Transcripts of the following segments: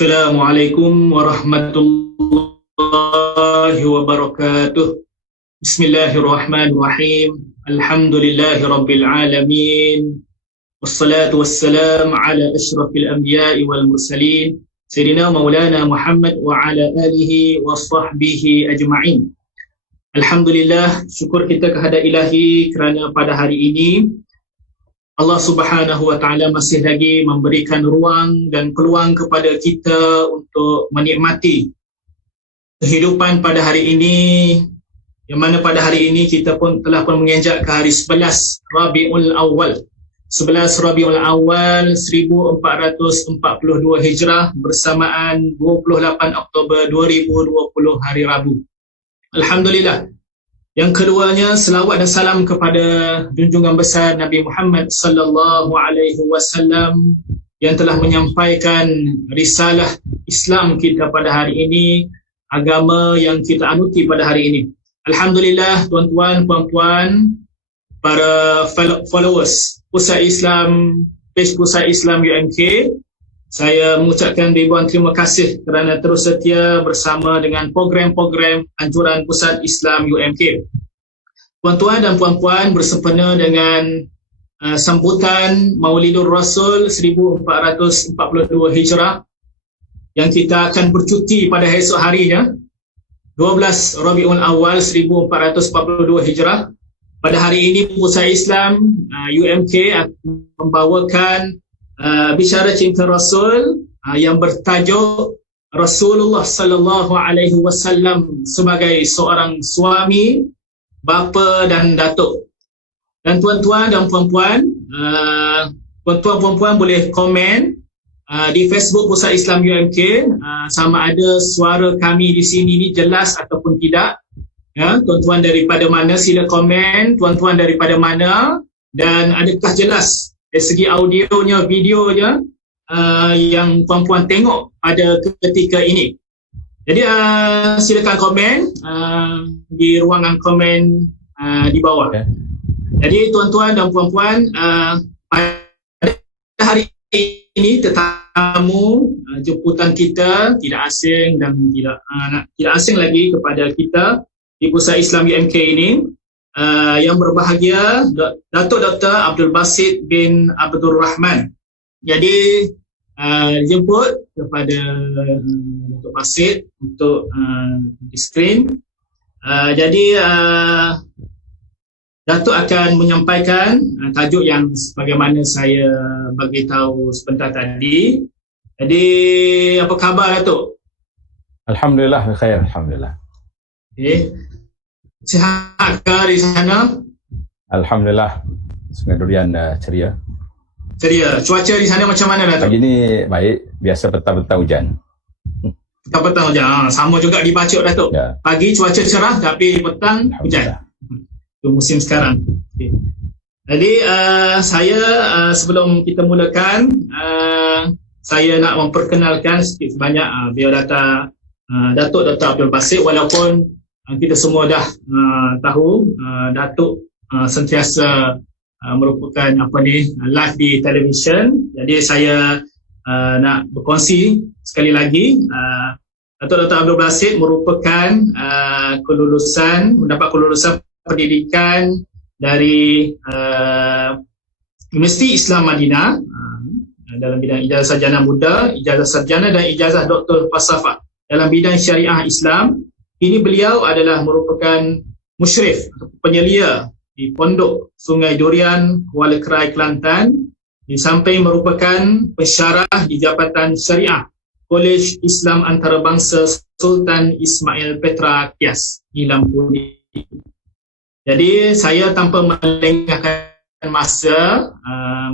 Assalamualaikum warahmatullahi wabarakatuh. Bismillahirrahmanirrahim. Alhamdulillahi rabbil alamin. Wassalatu wassalamu ala asyrafil anbiya'i wal mursalin Sayyidina Maulana Muhammad wa ala alihi wa sahbihi ajma'in. Alhamdulillah, syukur kita kehadap Ilahi kerana pada hari ini Allah Subhanahu wa Ta'ala masih lagi memberikan ruang dan peluang kepada kita untuk menikmati kehidupan pada hari ini, yang mana pada hari ini kita pun telah menginjak ke hari 11 Rabiul Awal. 11 Rabiul Awal 1442 Hijrah bersamaan 28 Oktober 2020 hari Rabu. Alhamdulillah. Yang keduanya, selawat dan salam kepada junjungan besar Nabi Muhammad sallallahu alaihi wasallam yang telah menyampaikan risalah Islam kita pada hari ini, agama yang kita anuti pada hari ini. Alhamdulillah, tuan-tuan, puan-puan, para followers Pusat Islam, page Pusat Islam UMK, saya mengucapkan ribuan terima kasih kerana terus setia bersama dengan program-program anjuran Pusat Islam UMK. Tuan-tuan dan puan-puan, bersempena dengan sambutan Maulidur Rasul 1442 Hijrah yang kita akan bercuti pada esok harinya, 12 Rabiul Awal 1442 Hijrah. Pada hari ini Pusat Islam UMK akan membawakan bicara cinta Rasul yang bertajuk Rasulullah sallallahu alaihi wasallam sebagai seorang suami, bapa dan datuk. Dan tuan-tuan dan puan-puan, tuan-puan boleh komen di Facebook Pusat Islam UMK sama ada suara kami di sini ni jelas ataupun tidak. Ya, tuan-tuan daripada mana sila komen, tuan-tuan daripada mana, dan adakah jelas dari segi audionya, videonya yang puan-puan tengok pada ketika ini. Jadi silakan komen di ruangan komen di bawah. Jadi tuan-tuan dan puan-puan, pada hari ini tetamu jemputan kita tidak asing dan tidak asing lagi kepada kita di Pusat Islam UMK ini. Yang berbahagia Datuk Dr. Abdul Basit bin Abdul Rahman. Jadi jemput kepada Datuk Basit untuk di skrin. Jadi Datuk akan menyampaikan tajuk yang sebagaimana saya bagi tahu sebentar tadi. Jadi apa khabar Datuk? Alhamdulillah khair, alhamdulillah. Okay. Sihat ke di sana? Alhamdulillah, Sungai Durian ceria. Ceria. Cuaca di sana macam mana Datuk? Pagi ni baik, biasa petang-petang hujan. Petang hujan. Sama juga di Bacok Datuk. Ya. Pagi cuaca cerah tapi petang hujan. Itu musim sekarang. Okay. Jadi saya sebelum kita mulakan, saya nak memperkenalkan sedikit sebanyak biodata Datuk Dr. Abdul Basit, walaupun kita semua dah tahu Datuk sentiasa merupakan live di televisyen. Jadi saya nak berkongsi sekali lagi, Datuk Dr. Abdul Basit merupakan mendapat kelulusan pendidikan dari Universiti Islam Madinah dalam bidang ijazah sarjana muda, ijazah sarjana dan ijazah doktor falsafah dalam bidang syariah Islam. Ini beliau adalah merupakan musyrif atau penyelia di Pondok Sungai Durian, Kuala Krai, Kelantan. Di samping merupakan pensyarah di Jabatan Syariah Kolej Islam Antarabangsa Sultan Ismail Petra Kias di Lampu. Jadi saya tanpa melengahkan masa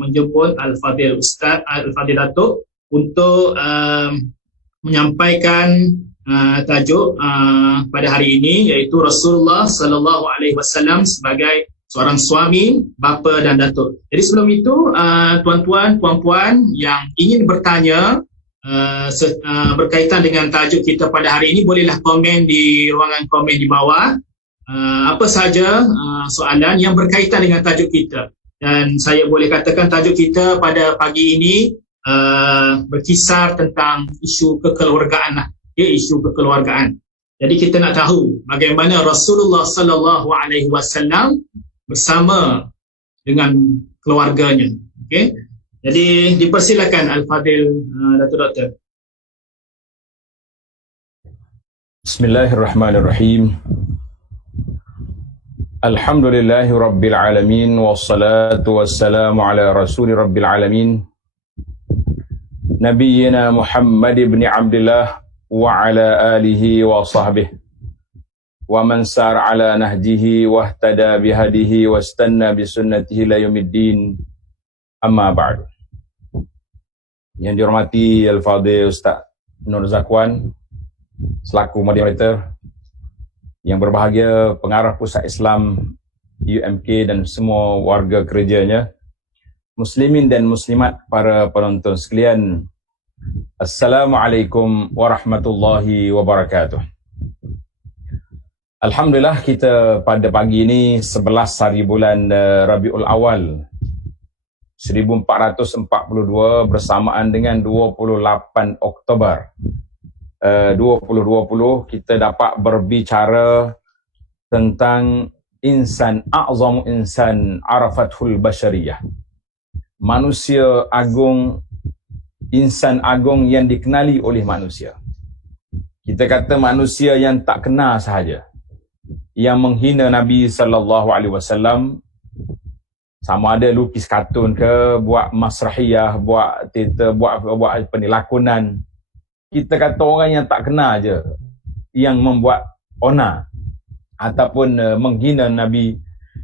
menjemput Al-Fadil Ustaz Al-Fadil Datuk untuk menyampaikan tajuk pada hari ini, iaitu Rasulullah sallallahu alaihi wasallam sebagai seorang suami, bapa dan datuk. Jadi sebelum itu, tuan-tuan, puan-puan yang ingin bertanya berkaitan dengan tajuk kita pada hari ini, bolehlah komen di ruangan komen di bawah. Apa sahaja soalan yang berkaitan dengan tajuk kita. Dan saya boleh katakan tajuk kita pada pagi ini berkisar tentang isu kekeluargaan lah, isu kekeluargaan. Jadi kita nak tahu bagaimana Rasulullah sallallahu alaihi wasallam bersama dengan keluarganya. Okey. Jadi dipersilakan Al-Fadil Datuk Doktor. Bismillahirrahmanirrahim. Alhamdulillahi rabbil alamin wassalatu wassalamu ala rasuli rabbil alamin Nabiyyina Muhammad ibn Abdullah wa ala alihi wa sahbihi wa man sar ala nahjihi wa ihtada bihadihi wa istanna bisunnatihi la yaumiddin, amma ba'du. Yang dihormati Al-Fadhil Ustaz Nur Zakwan selaku moderator, yang berbahagia pengarah Pusat Islam UMK dan semua warga kerjanya, muslimin dan muslimat, para penonton sekalian, Assalamualaikum warahmatullahi wabarakatuh. Alhamdulillah, kita pada pagi ini 11 hari bulan Rabiul Awal 1442 bersamaan dengan 28 Oktober 2020, kita dapat berbicara tentang insan a'zamu insan arafathul bashariyah, manusia agung, insan agung yang dikenali oleh manusia. Kita kata manusia yang tak kenal sahaja, yang menghina Nabi sallallahu alaihi wasallam, sama ada lukis kartun ke, buat masrahiyah, buat teater, buat penilakunan. Kita kata orang yang tak kenal je yang membuat onar ataupun menghina Nabi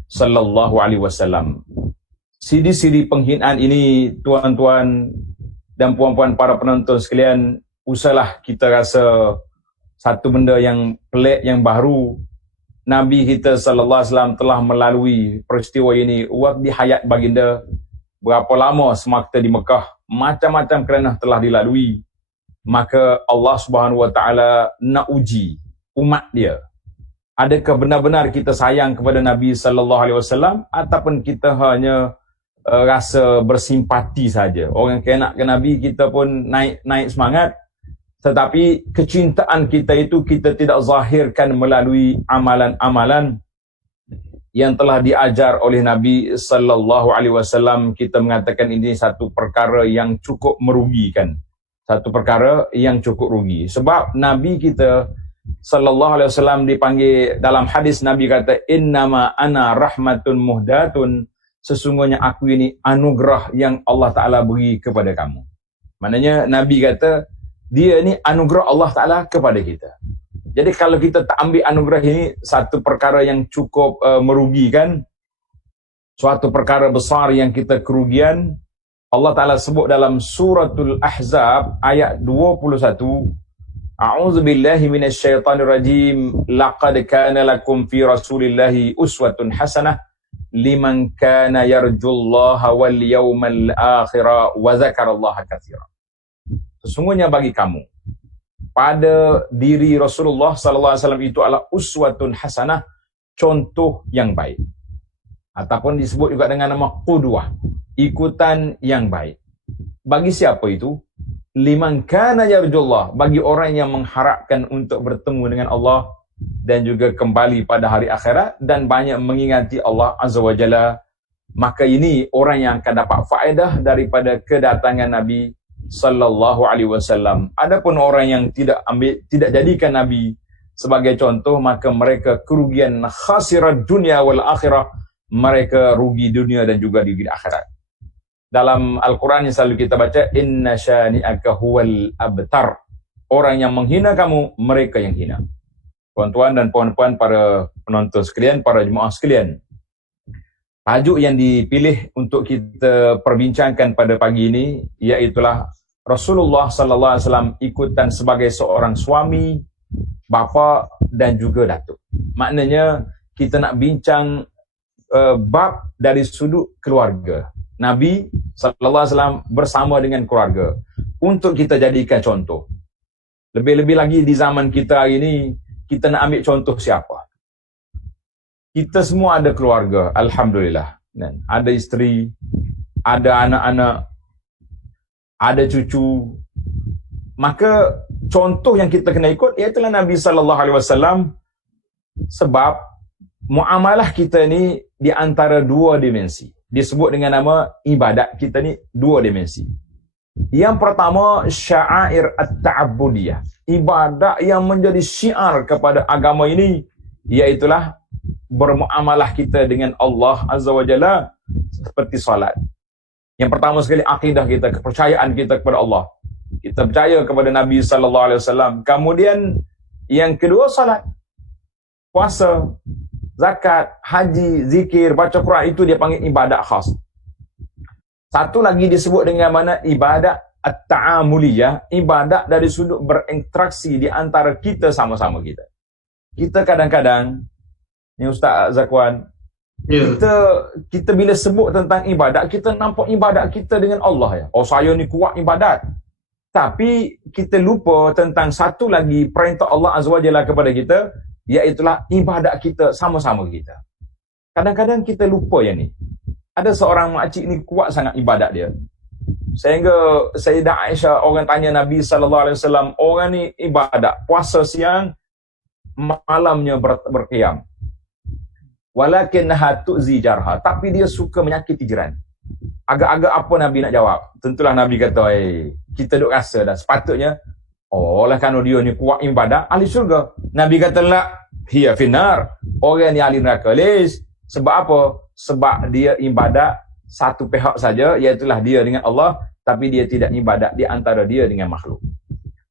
sallallahu alaihi wasallam. Siri-siri penghinaan ini, tuan-tuan dan puan-puan para penonton sekalian, usahlah kita rasa satu benda yang pelik, yang baru. Nabi kita sallallahu alaihi wasallam telah melalui peristiwa ini waktu di hayat baginda. Berapa lama semasa di Mekah, macam-macam kerana telah dilalui. Maka Allah Subhanahu wa taala nak uji umat dia. Adakah benar-benar kita sayang kepada Nabi sallallahu alaihi wasallam ataupun kita hanya rasa bersimpati saja. Orang kena ke Nabi, kita pun naik semangat, tetapi kecintaan kita itu kita tidak zahirkan melalui amalan-amalan yang telah diajar oleh Nabi sallallahu alaihi wasallam. Kita mengatakan ini satu perkara yang cukup merugikan. Satu perkara yang cukup rugi. Sebab Nabi kita sallallahu alaihi wasallam dipanggil dalam hadis, Nabi kata, innama ana rahmatun muhdatun, sesungguhnya aku ini anugerah yang Allah Ta'ala beri kepada kamu. Maknanya Nabi kata, dia ni anugerah Allah Ta'ala kepada kita. Jadi kalau kita tak ambil anugerah ini, satu perkara yang cukup merugikan, suatu perkara besar yang kita kerugian. Allah Ta'ala sebut dalam suratul Ahzab ayat 21, A'udzubillahi minasyaitanirrajim, laqad kana lakum fi rasulillahi uswatun hasanah liman kana yarjullaha wal yawmal akhira wa zakarallaha katsira. Sesungguhnya bagi kamu pada diri Rasulullah sallallahu alaihi wasallam itu adalah uswatun hasanah, contoh yang baik, ataupun disebut juga dengan nama qudwah, ikutan yang baik. Bagi siapa itu? Liman kana yarjullah, bagi orang yang mengharapkan untuk bertemu dengan Allah dan juga kembali pada hari akhirat dan banyak mengingati Allah Azza wa Jalla. Maka ini orang yang akan dapat faedah daripada kedatangan Nabi sallallahu alaihi wasallam. Adapun orang yang tidak jadikan Nabi sebagai contoh, maka mereka kerugian khasirat dunia wal akhirah, mereka rugi dunia dan juga di akhirat. Dalam Al-Quran yang selalu kita baca, inna syani'aka huwal abtar, orang yang menghina kamu, mereka yang hina. Tuan-tuan dan puan-puan para penonton sekalian, para jemaah sekalian, tajuk yang dipilih untuk kita perbincangkan pada pagi ini iaitulah Rasulullah sallallahu alaihi wasallam ikutan sebagai seorang suami, bapa dan juga datuk. Maknanya kita nak bincang bab dari sudut keluarga. Nabi sallallahu alaihi wasallam bersama dengan keluarga untuk kita jadikan contoh. Lebih-lebih lagi di zaman kita hari ini, kita nak ambil contoh siapa? Kita semua ada keluarga, alhamdulillah. Dan ada isteri, ada anak-anak, ada cucu. Maka contoh yang kita kena ikut ialah Nabi sallallahu alaihi wasallam, sebab muamalah kita ni di antara dua dimensi. Disebut dengan nama ibadat kita ni dua dimensi. Yang pertama, sya'air at-ta'abbudiyah. Ibadat yang menjadi syiar kepada agama ini, iaitulah bermuamalah kita dengan Allah Azza wa Jalla seperti salat. Yang pertama sekali, akidah kita, kepercayaan kita kepada Allah. Kita percaya kepada Nabi sallallahu alaihi wasallam. Kemudian yang kedua, salat, puasa, zakat, haji, zikir, baca Quran, itu dia panggil ibadat khas. Satu lagi disebut dengan mana ibadat at-ta'amuliyah, ibadat dari sudut berinteraksi di antara kita sama-sama kita. Kita kadang-kadang, ni Ustaz Zakwan, kita bila sebut tentang ibadat, kita nampak ibadat kita dengan Allah ya. Oh, saya ni kuat ibadat. Tapi kita lupa tentang satu lagi perintah Allah Azza wa Jalla kepada kita, iaitulah ibadat kita sama-sama kita. Kadang-kadang kita lupa yang ni. Ada seorang makcik ni kuat sangat ibadat dia. Sehingga Sayyidah Aisyah, orang tanya Nabi sallallahu alaihi wasallam, orang ni ibadat, puasa siang, malamnya berqiyam. Walakinnaha tu'zi jarha, tapi dia suka menyakiti jiran. Agak-agak apa Nabi nak jawab? Tentulah Nabi kata, kita duk rasa dah sepatutnya, oleh kerana dia ni kuat ibadat, ahli syurga. Nabi kata, la, hiya finnar, orang ni ahli neraka. Sebab apa? Sebab dia ibadat satu pihak saja, iaitulah dia dengan Allah, tapi dia tidak ibadat di antara dia dengan makhluk.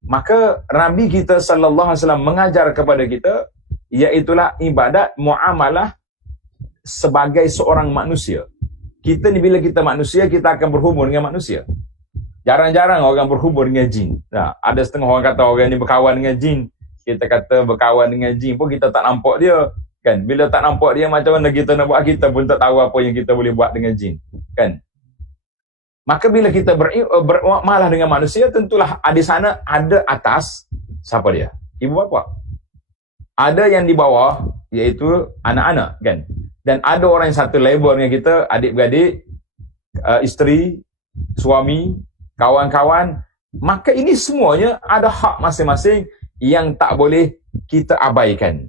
Maka Nabi kita sallallahu alaihi wasallam mengajar kepada kita, iaitulah ibadat muamalah sebagai seorang manusia. Kita ni bila kita manusia, kita akan berhubung dengan manusia. Jarang-jarang orang berhubung dengan jin. Nah, ada setengah orang kata orang ni berkawan dengan jin. Kita kata berkawan dengan jin pun kita tak nampak dia. Kan? Bila tak nampak dia, macam mana kita nak buat? Kita pun tak tahu apa yang kita boleh buat dengan jin. Kan? Maka bila kita bermuamalah dengan manusia, tentulah di sana ada atas, siapa dia? Ibu bapa. Ada yang di bawah, iaitu anak-anak. Kan? Dan ada orang yang satu level dengan kita, adik-beradik, isteri, suami, kawan-kawan. Maka ini semuanya ada hak masing-masing yang tak boleh kita abaikan.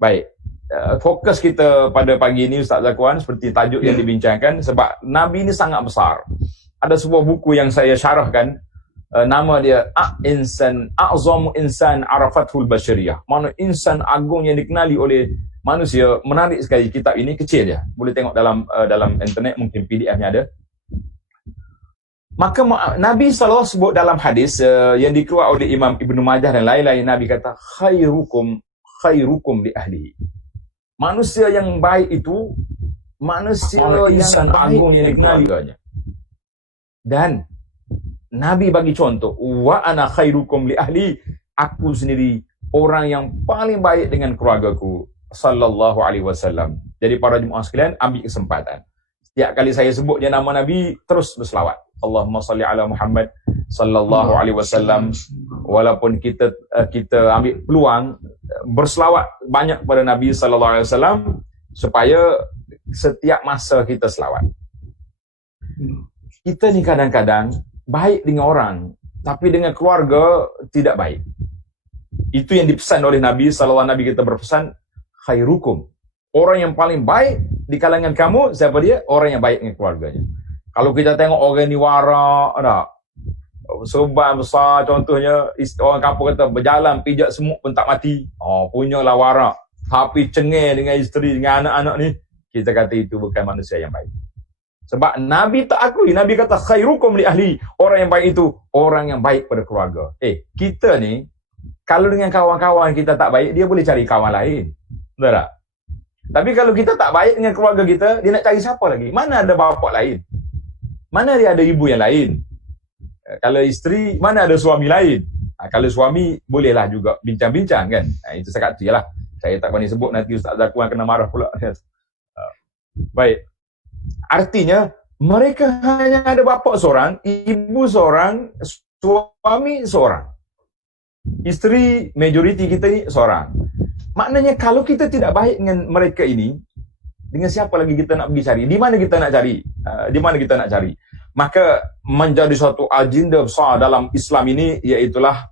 Baik. Fokus kita pada pagi ini Ustaz Zakwan seperti tajuk yang dibincangkan, sebab Nabi ini sangat besar. Ada sebuah buku yang saya syarahkan, nama dia A'zamu Insan Arafathul Bashariyah. Mana insan agung yang dikenali oleh manusia. Menarik sekali kitab ini, kecil dia. Boleh tengok dalam internet, mungkin PDF-nya ada. Maka Nabi SAW sebut dalam hadis yang dikeluarkan oleh Imam Ibnu Majah dan lain-lain, Nabi kata khairukum li ahlihi. Manusia yang baik itu manusia yang agung yang dikenali. Dan Nabi bagi contoh, wa ana khairukum li ahli, aku sendiri orang yang paling baik dengan keluargaku, sallallahu alaihi wasallam. Jadi para jemaah sekalian, ambil kesempatan. Setiap kali saya sebut dia nama Nabi, terus berselawat. Allahumma salli ala Muhammad sallallahu alaihi wasallam. Walaupun kita ambil peluang berselawat banyak kepada Nabi sallallahu alaihi wasallam, supaya setiap masa kita selawat. Kita ni kadang-kadang baik dengan orang, tapi dengan keluarga tidak baik. Itu yang dipesan oleh Nabi sallallahu alaihi wasallam. Nabi kita berpesan, khairukum, orang yang paling baik di kalangan kamu, siapa dia? Orang yang baik dengan keluarganya. Kalau kita tengok orang ni warak, tak? Serban besar, contohnya orang kampung kata berjalan pijak semut pun tak mati. Punyalah warak. Tapi cengeng dengan isteri, dengan anak-anak ni, kita kata itu bukan manusia yang baik. Sebab Nabi tak akui. Nabi kata khairukum li ahli, orang yang baik itu orang yang baik pada keluarga. Kita ni kalau dengan kawan-kawan kita tak baik, dia boleh cari kawan lain. Betul tak? Tapi kalau kita tak baik dengan keluarga kita, dia nak cari siapa lagi? Mana ada bapa lain? Mana dia ada ibu yang lain? Kalau isteri, mana ada suami lain? Kalau suami, bolehlah juga bincang-bincang kan. Itu cakap tu je lah. Saya tak berani sebut, nanti Ustaz Zakwan kena marah pula. Baik. Artinya, mereka hanya ada bapa seorang, ibu seorang, suami seorang. Isteri, majoriti kita ni seorang. Maknanya kalau kita tidak baik dengan mereka ini, dengan siapa lagi kita nak pergi cari? Di mana kita nak cari? Di mana kita nak cari? Maka menjadi suatu agenda besar dalam Islam ini, iaitulah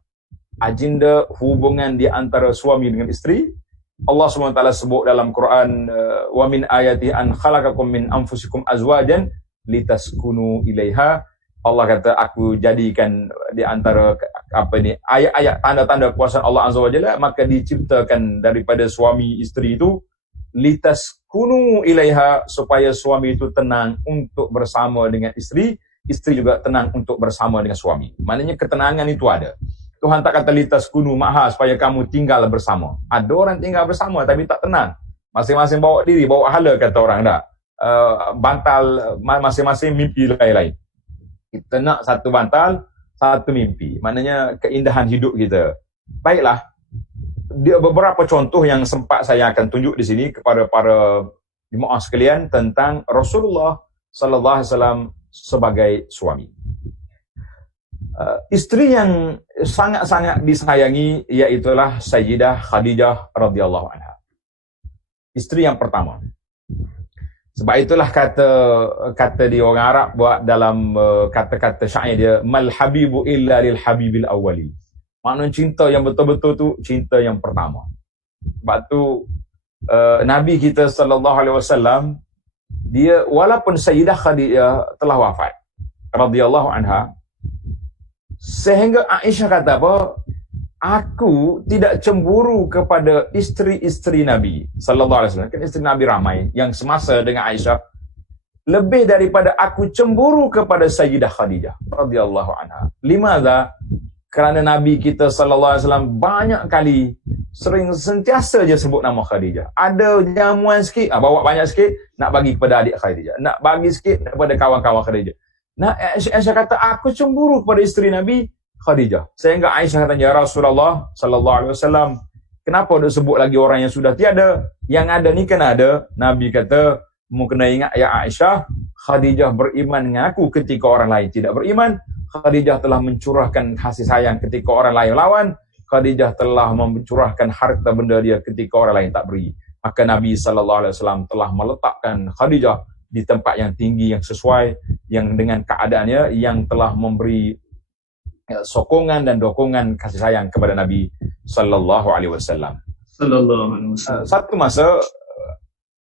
agenda hubungan di antara suami dengan isteri. Allah SWT sebut dalam Quran, wa min ayati an khalaqakum min anfusikum azwajan litaskunu ilaiha. Allah kata, aku jadikan di antara ayat-ayat tanda-tanda kuasa Allah Azza wa Jalla, maka diciptakan daripada suami isteri itu litaskunu ilaiha, supaya suami itu tenang untuk bersama dengan isteri, isteri juga tenang untuk bersama dengan suami. Maknanya ketenangan itu ada. Tuhan tak kata litaskunu maha supaya kamu tinggal bersama. Ada orang tinggal bersama tapi tak tenang. Masing-masing bawa diri, bawa hala, kata orang tak. Bantal masing-masing mimpi lain-lain. Kita nak satu bantal, satu mimpi. Maknanya keindahan hidup kita. Baiklah. Dia beberapa contoh yang sempat saya akan tunjuk di sini kepada para jemaah sekalian tentang Rasulullah sallallahu alaihi wasallam sebagai suami. Isteri yang sangat-sangat disayangi iaitulah Sayyidah Khadijah radhiyallahu anha. Isteri yang pertama. Sebab itulah kata di orang Arab buat dalam kata-kata syair dia, mal habibu illa lil habibil awwali. Maknanya cinta yang betul-betul tu cinta yang pertama. Sebab tu Nabi kita sallallahu alaihi wasallam, dia walaupun Sayyidah Khadijah telah wafat radhiyallahu anha, sehingga Aisyah kata apa? Aku tidak cemburu kepada isteri-isteri Nabi sallallahu alaihi wasallam. Kan isteri Nabi ramai yang semasa dengan Aisyah. Lebih daripada aku cemburu kepada Sayyidah Khadijah radhiyallahu anha. Limadha? Kerana Nabi kita sallallahu alaihi wasallam banyak kali sentiasa je sebut nama Khadijah. Ada jamuan sikit, bawa banyak sikit nak bagi kepada adik Khadijah. Nak bagi sikit kepada kawan-kawan Khadijah. Nah, Aisyah kata, aku cemburu kepada isteri Nabi Khadijah. Sehingga Aisyah kata, ya Rasulullah sallallahu alaihi wasallam, kenapa dia sebut lagi orang yang sudah tiada? Yang ada ni kan ada. Nabi kata, mu kena ingat ya Aisyah, Khadijah beriman dengan aku ketika orang lain tidak beriman. Khadijah telah mencurahkan kasih sayang ketika orang lain lawan. Khadijah telah mencurahkan harta benda dia ketika orang lain tak beri. Maka Nabi sallallahu alaihi wasallam telah meletakkan Khadijah di tempat yang tinggi, yang sesuai, yang dengan keadaannya, yang telah memberi sokongan dan dokongan kasih sayang kepada Nabi sallallahu alaihi wasallam. Satu masa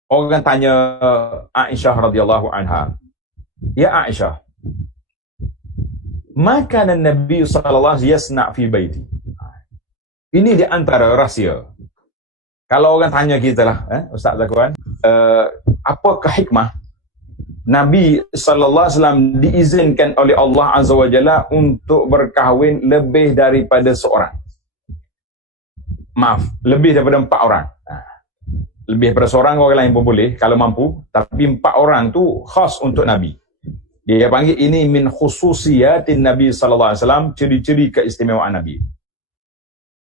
orang tanya Aisyah radhiyallahu anha, ya Aisyah, maka Nabi sallallahu alaihi wasallam yasna fi baiti. Ini di antara rahsia. Kalau orang tanya kita lah, Ustaz Zakwan, apakah hikmah Nabi sallallahu alaihi wasallam diizinkan oleh Allah Azza wa Jalla untuk berkahwin lebih daripada seorang? Maaf, lebih daripada 4 orang. Lebih daripada seorang orang lain pun boleh kalau mampu, tapi 4 orang tu khas untuk Nabi. Dia panggil ini min khususiyatin Nabi sallallahu alaihi wasallam, ciri-ciri keistimewaan Nabi.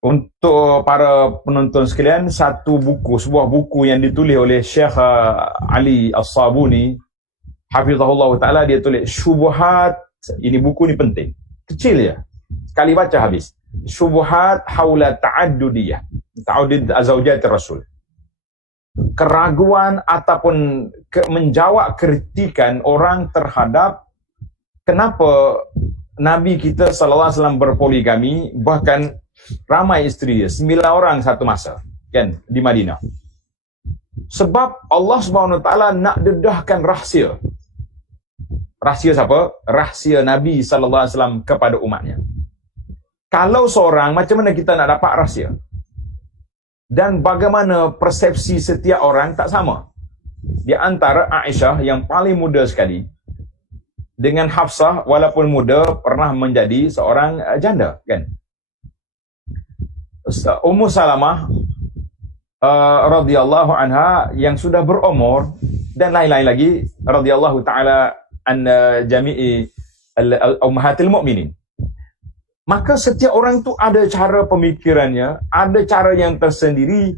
Untuk para penonton sekalian, sebuah buku yang ditulis oleh Syekh Ali As-Sabuni hafizahullah ta'ala, dia tulis Syubuhat. Ini buku ni penting, kecil ya, sekali baca habis. Syubuhat haula ta'addudiyah, ta'addud azwajatir Rasul. Keraguan ataupun menjawab kritikan orang terhadap kenapa Nabi kita sallallahu alaihi wasallam berpoligami, bahkan ramai isteri dia, 9 orang satu masa kan di Madinah. Sebab Allah Subhanahu wa taala nak dedahkan rahsia. Rahsia siapa? Rahsia Nabi sallallahu alaihi wasallam kepada umatnya. Kalau seorang, macam mana kita nak dapat rahsia? Dan bagaimana persepsi setiap orang tak sama. Di antara Aisyah yang paling muda sekali dengan Hafsah walaupun muda pernah menjadi seorang janda kan. Ummu Salamah radhiyallahu anha yang sudah berumur, dan lain-lain lagi radhiyallahu taala an jami'i ummahatil mukminin. Maka setiap orang tu ada cara pemikirannya, ada cara yang tersendiri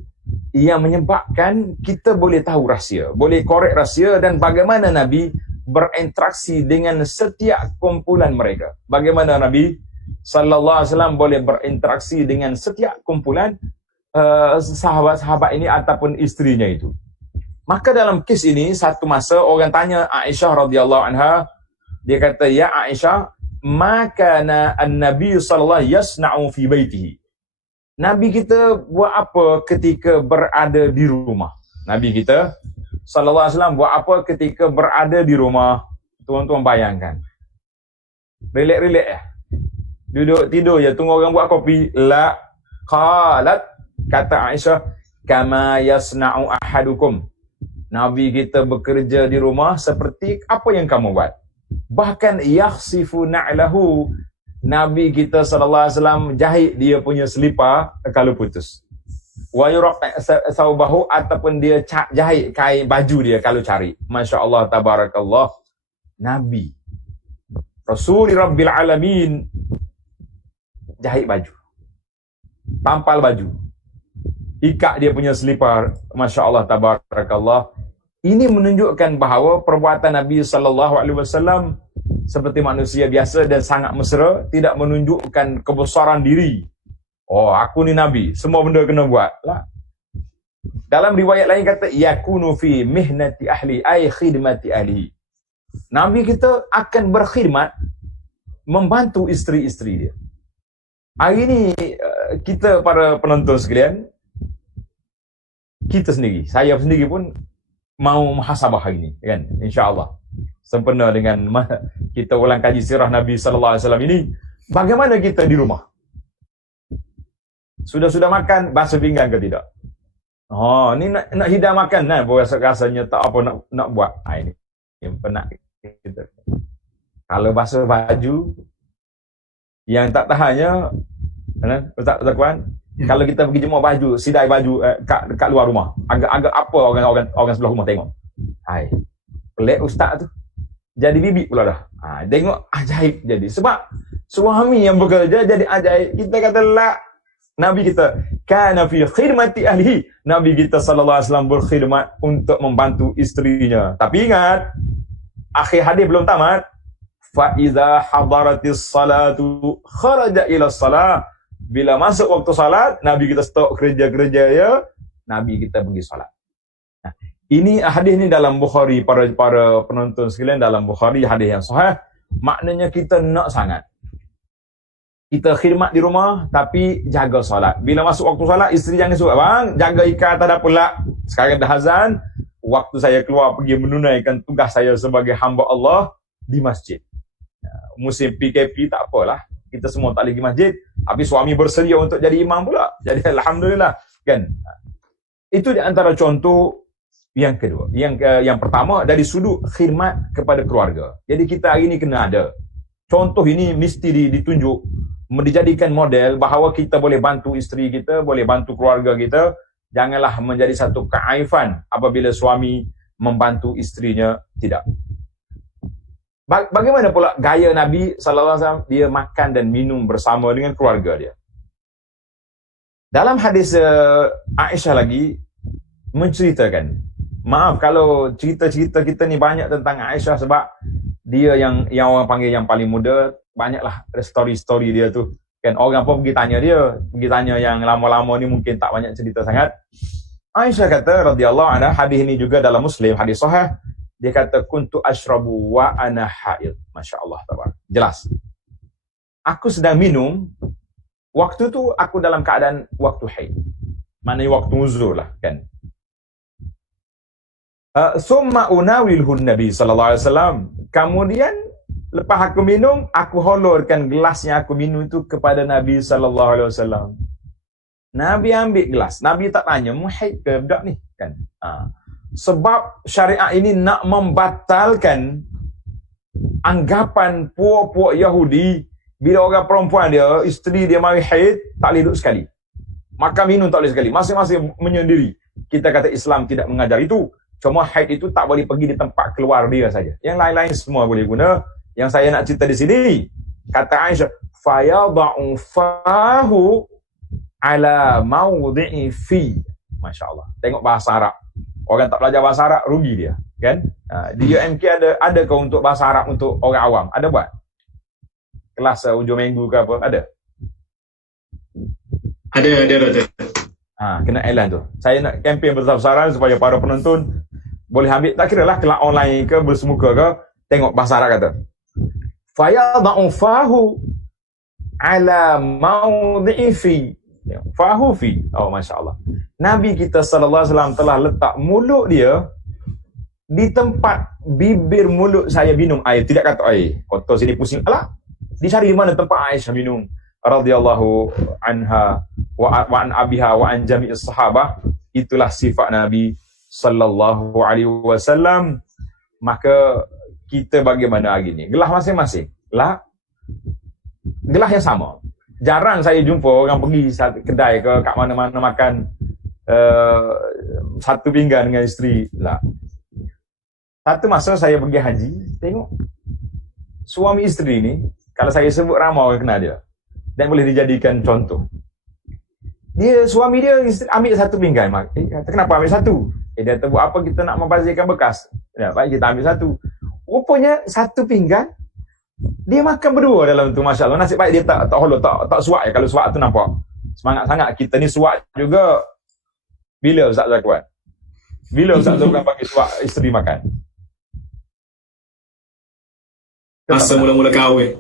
yang menyebabkan kita boleh tahu rahsia, boleh korek rahsia, dan bagaimana Nabi berinteraksi dengan setiap kumpulan mereka. Bagaimana Nabi sallallahu alaihi wasallam boleh berinteraksi dengan setiap kumpulan sahabat-sahabat ini ataupun isterinya itu. Maka dalam kes ini, satu masa orang tanya Aisyah radhiyallahu anha, Dia kata, ya Aisyah, makana an-nabi sallallahu yasna'u fi baitihi. Nabi kita buat apa ketika berada di rumah? Nabi kita sallallahu alaihi wasallam buat apa ketika berada di rumah? Tuan-tuan bayangkan. Relax ya. Duduk tidur je tunggu orang buat kopi. La qalat, kata Aisyah, kama yasna'u ahadukum. Nabi kita bekerja di rumah seperti apa yang kamu buat. Bahkan yakhsifu na'lahu, Nabi kita sallallahu alaihi wasallam jahit dia punya selipar kalau putus. Wa yuraqqa saubahu, ataupun dia jahit kain baju dia kalau cari. Masya-Allah tabarakallah. Nabi Rasul Rabbil Alamin jahit baju, tampal baju, ikat dia punya selipar. Masya-Allah tabarakallah. Ini menunjukkan bahawa perbuatan Nabi sallallahu alaihi wasallam seperti manusia biasa dan sangat mesra, tidak menunjukkan kebesaran diri. Oh, aku ni Nabi, semua benda kena buat. Lah. Dalam riwayat lain kata, yakunu fi mihnati ahli ay khidmati ahli. Nabi kita akan berkhidmat, membantu isteri-isteri dia. Hari ini kita para penonton sekalian, kita sendiri, saya sendiri pun mau muhasabah hari ini, kan? InsyaAllah. Sempena dengan kita ulang kaji sirah Nabi sallallahu alaihi wasallam ini, bagaimana kita di rumah? Sudah makan basuh pinggan ke tidak? Oh, ni nak hidang makan nah, rasanya tak apa nak buat. Ini yang penat kita. Kalau basuh baju yang tak tahannya, Ustaz Kuan, kalau kita pergi jemur baju, sidai baju kat luar rumah, agak apa orang sebelah rumah tengok. Hai. Pelik ustaz tu. Jadi bibik pula dah. Tengok ajaib jadi. Sebab suami yang bekerja jadi ajaib. Kita kata la. Nabi kita kana fi khidmati ahlihi. Nabi kita sallallahu alaihi wasallam berkhidmat untuk membantu isterinya. Tapi ingat, akhir hadis belum tamat. Fa iza hadaratis salatu kharaja ila salah. Bila masuk waktu salat, Nabi kita stop kerja-kerja ya, Nabi kita pergi salat. Nah, ini hadis ni dalam Bukhari, para penonton sekalian, dalam Bukhari hadis yang sahih. Maknanya kita nak sangat. Kita khidmat di rumah tapi jaga solat. Bila masuk waktu solat, isteri jangan suruh, bang, jaga ikat tak ada pula. Sekarang dah azan, waktu saya keluar pergi menunaikan tugas saya sebagai hamba Allah di masjid. Musim PKP tak apalah. Kita semua tak lagi masjid, tapi suami bersedia untuk jadi imam pula. Jadi alhamdulillah, kan. Itu di antara contoh yang kedua. Yang pertama dari sudut khidmat kepada keluarga. Jadi kita hari ini kena ada. Contoh ini mesti ditunjuk, dijadikan model bahawa kita boleh bantu isteri kita, boleh bantu keluarga kita. Janganlah menjadi satu keaifan apabila suami membantu isterinya, tidak. Bagaimana pula gaya Nabi sallallahu alaihi wasallam dia makan dan minum bersama dengan keluarga dia? Dalam hadis Aisyah lagi menceritakan, maaf kalau cerita-cerita kita ni banyak tentang Aisyah sebab dia yang orang panggil yang paling muda, banyaklah story-story dia tu. Kan orang pun pergi tanya yang lama-lama ni mungkin tak banyak cerita sangat. Aisyah kata radhiyallahu anha, hadis ini juga dalam Muslim, hadis sahih. Dia kata kuntu asyrabu wa ana haid. Masya-Allah tabarak. Jelas. Aku sedang minum, waktu tu aku dalam keadaan waktu haid. Maknanya waktu nuzul lah, kan. Summa unawilhu Nabi sallallahu alaihi wasallam. Kemudian lepas aku minum, aku holorkan gelas yang aku minum itu kepada Nabi sallallahu alaihi wasallam. Nabi ambil gelas. Nabi tak tanya, "Mu haid ke budak ni?" Kan. Sebab syariat ini nak membatalkan anggapan puak-puak Yahudi bila orang perempuan dia, isteri dia mari haid, tak boleh duduk sekali. Makan minum tak boleh sekali. Masing-masing menyendiri. Kita kata Islam tidak mengajar itu. Cuma haid itu tak boleh pergi di tempat keluar dia saja. Yang lain-lain semua boleh guna. Yang saya nak cerita di sini, kata Aisyah, fayada'u fahu ala mawdi'i fi. Masya-Allah. Tengok bahasa Arab. Orang tak belajar bahasa Arab rugi dia, kan? Di UMK ada ke untuk bahasa Arab untuk orang awam? Ada buat? Kelas hujung minggu ke apa? Ada. Ada. Kena elan tu. Saya nak kempen besar-besaran supaya para penonton boleh ambil, tak kira lah kelas online ke bersemuka ke, tengok bahasa Arab kata. fayada'u fahu ala mawdi'i fi. Fahu fi. Oh, masya-Allah. Nabi kita sallallahu alaihi wasallam telah letak mulut dia di tempat bibir mulut saya minum air. Tidak kata air. Kotor sini pusing. Alah. Dicari di mana tempat Aisyah minum radhiyallahu anha wa an abiha wa an jami'is sahabah. Itulah sifat Nabi sallallahu alaihi wasallam. Maka kita bagaimana hari ni? Gelas masing-masing. Gelas yang sama. Jarang saya jumpa orang pergi satu kedai ke kat mana-mana makan satu pinggan dengan isteri. Satu masa saya pergi haji, tengok suami isteri ni, kalau saya sebut ramai orang kenal dia dan boleh dijadikan contoh. Suami dia ambil satu pinggan. Kata, kenapa ambil satu? Dia kata, buat apa kita nak membazirkan bekas? Ya, baik kita ambil satu. Rupanya satu pinggan dia makan berdua dalam tu, masya-Allah. Nasib baik dia tak suak ya. Kalau suak tu nampak semangat sangat. Kita ni suak juga. Bila Ustaz Zakwan? Bila Ustaz Zakwan bagi suak isteri makan? Masa mula-mula kahwin.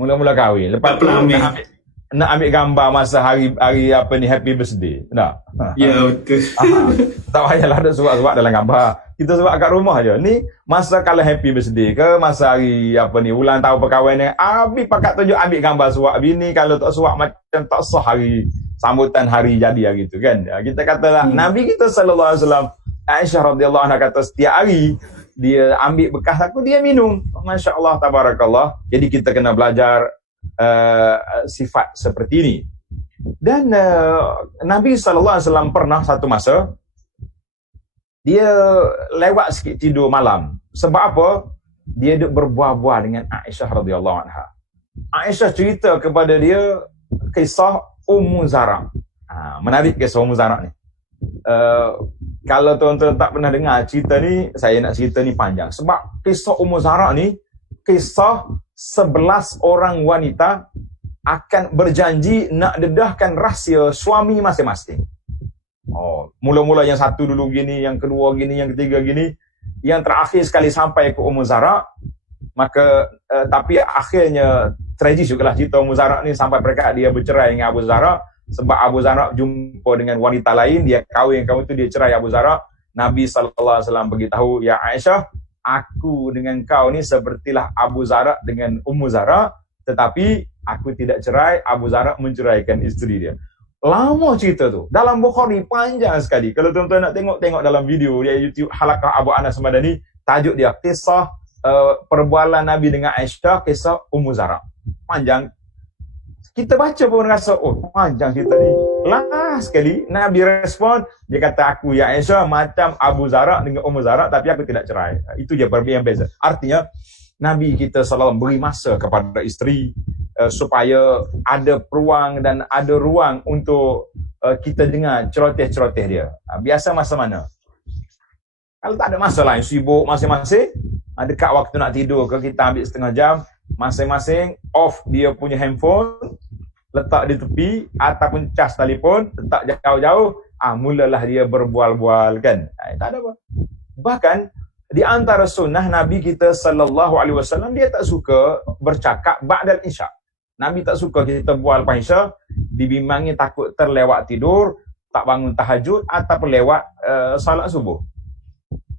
Mula-mula kahwin. Lepas tu nak ambil gambar masa hari apa ni, happy birthday. Tak? Ya, betul. Tak payahlah ada suak-suak dalam gambar. Kita suak kat rumah je. Ni masa kalau happy birthday ke, masa hari apa ni, ulang tahun perkahwinan, habis pakat tunjuk ambil gambar suak bini. Kalau tak suak macam tak sah hari sambutan hari jadi hari tu kan. Kita katalah Nabi kita sallallahu alaihi wasallam, Aisyah radhiyallahu anha kata setiap hari dia ambil bekas aku, dia minum. Masya-Allah, tabarakallah. Jadi kita kena belajar sifat seperti ini. Dan Nabi sallallahu alaihi wasallam pernah satu masa dia lewat sikit tidur malam. Sebab apa? Dia duduk berbual-bual dengan Aisyah radhiyallahu anha. Aisyah cerita kepada dia kisah Ummu Zara. Menarik kisah Ummu Zara ni. Kalau tuan-tuan tak pernah dengar cerita ni, saya nak cerita ni panjang. Sebab kisah Ummu Zara ni kisah 11 orang wanita akan berjanji nak dedahkan rahsia suami masing-masing. Mula-mula yang satu dulu gini, yang kedua gini, yang ketiga gini, yang terakhir sekali sampai ke Ummu Zara. Maka tapi akhirnya tragis jugalah cerita Ummu Zara ni, sampai peringkat dia bercerai dengan Abu Zara. Sebab Abu Zara jumpa dengan wanita lain, dia kahwin tu, dia cerai Abu Zara. Nabi sallallahu alaihi wasallam beritahu, ya Aisyah, aku dengan kau ni sepertilah Abu Zara dengan Ummu Zara, tetapi aku tidak cerai, Abu Zara menceraikan isteri dia. Lama cerita tu. Dalam Bukhari panjang sekali. Kalau tuan-tuan nak tengok dalam video dia YouTube Halaqah Abu Anas Madani, tajuk dia kisah perbualan Nabi dengan Aisyah, kisah Ummu Zara. Panjang. Kita baca pun rasa, panjang cerita ni. Last sekali Nabi respon, dia kata, aku ya Aisyah macam Abu Zara dengan Ummu Zara, tapi aku tidak cerai. Itu je perbezaan beza. Artinya Nabi kita sallallahu beri masa kepada isteri supaya ada peluang dan ada ruang untuk kita dengar celoteh-celoteh dia. Biasa masa mana? Kalau tak ada masa lain, sibuk masing-masing, dekat waktu nak tidur ke, kita ambil setengah jam, masing-masing off dia punya handphone, letak di tepi, ataupun cas telefon, letak jauh-jauh, mulalah dia berbual-bual kan. Tak ada apa. Bahkan di antara sunnah Nabi kita sallallahu alaihi wasallam, dia tak suka bercakap ba'dal isya. Nabi tak suka kita bual isya, dibimbangi takut terlewat tidur, tak bangun tahajud ataupun lewat salat subuh.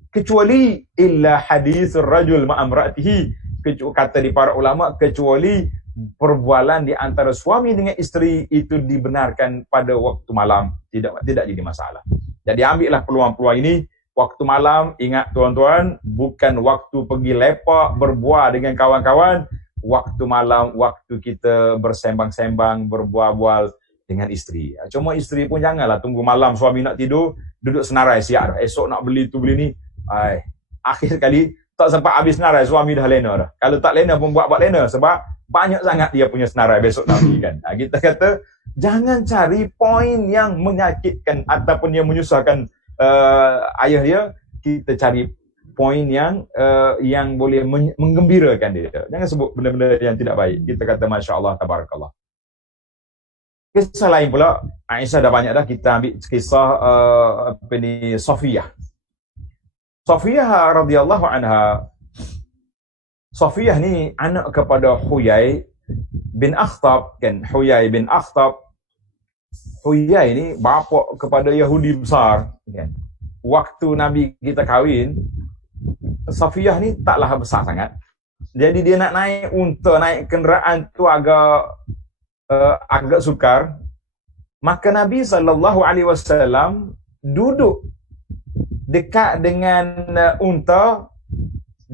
Kecuali illa hadithur rajul ma'amra'atihi, kata di para ulama, kecuali perbualan di antara suami dengan isteri itu dibenarkan pada waktu malam, tidak jadi masalah. Jadi ambillah peluang-peluang ini. Waktu malam, ingat tuan-tuan, bukan waktu pergi lepak, berbual dengan kawan-kawan. Waktu malam, waktu kita bersembang-sembang, berbual-bual dengan isteri. Cuma isteri pun janganlah tunggu malam suami nak tidur, duduk senarai siap dah. Esok nak beli tu beli ni. Akhir sekali, tak sempat habis senarai, suami dah lena dah. Kalau tak lena pun buat lena, sebab banyak sangat dia punya senarai besok nanti kan. Kita kata, jangan cari poin yang menyakitkan ataupun yang menyusahkan ayah dia. Kita cari poin yang boleh menggembirakan dia. Jangan sebut benda-benda yang tidak baik. Kita kata Masya Allah, Tabarakallah. Kisah lain pula, Aisyah dah banyak dah, kita ambil kisah Safiyah. Safiyah radhiyallahu anha, Safiyah ni anak kepada Huyai bin Akhtab, kan? Huyai bin Akhtab. Huyai ni bapa kepada Yahudi besar, kan? Waktu Nabi kita kahwin, Safiyah ni taklah besar sangat. Jadi dia nak naik unta, naik kenderaan tu agak sukar. Maka Nabi SAW duduk dekat dengan unta.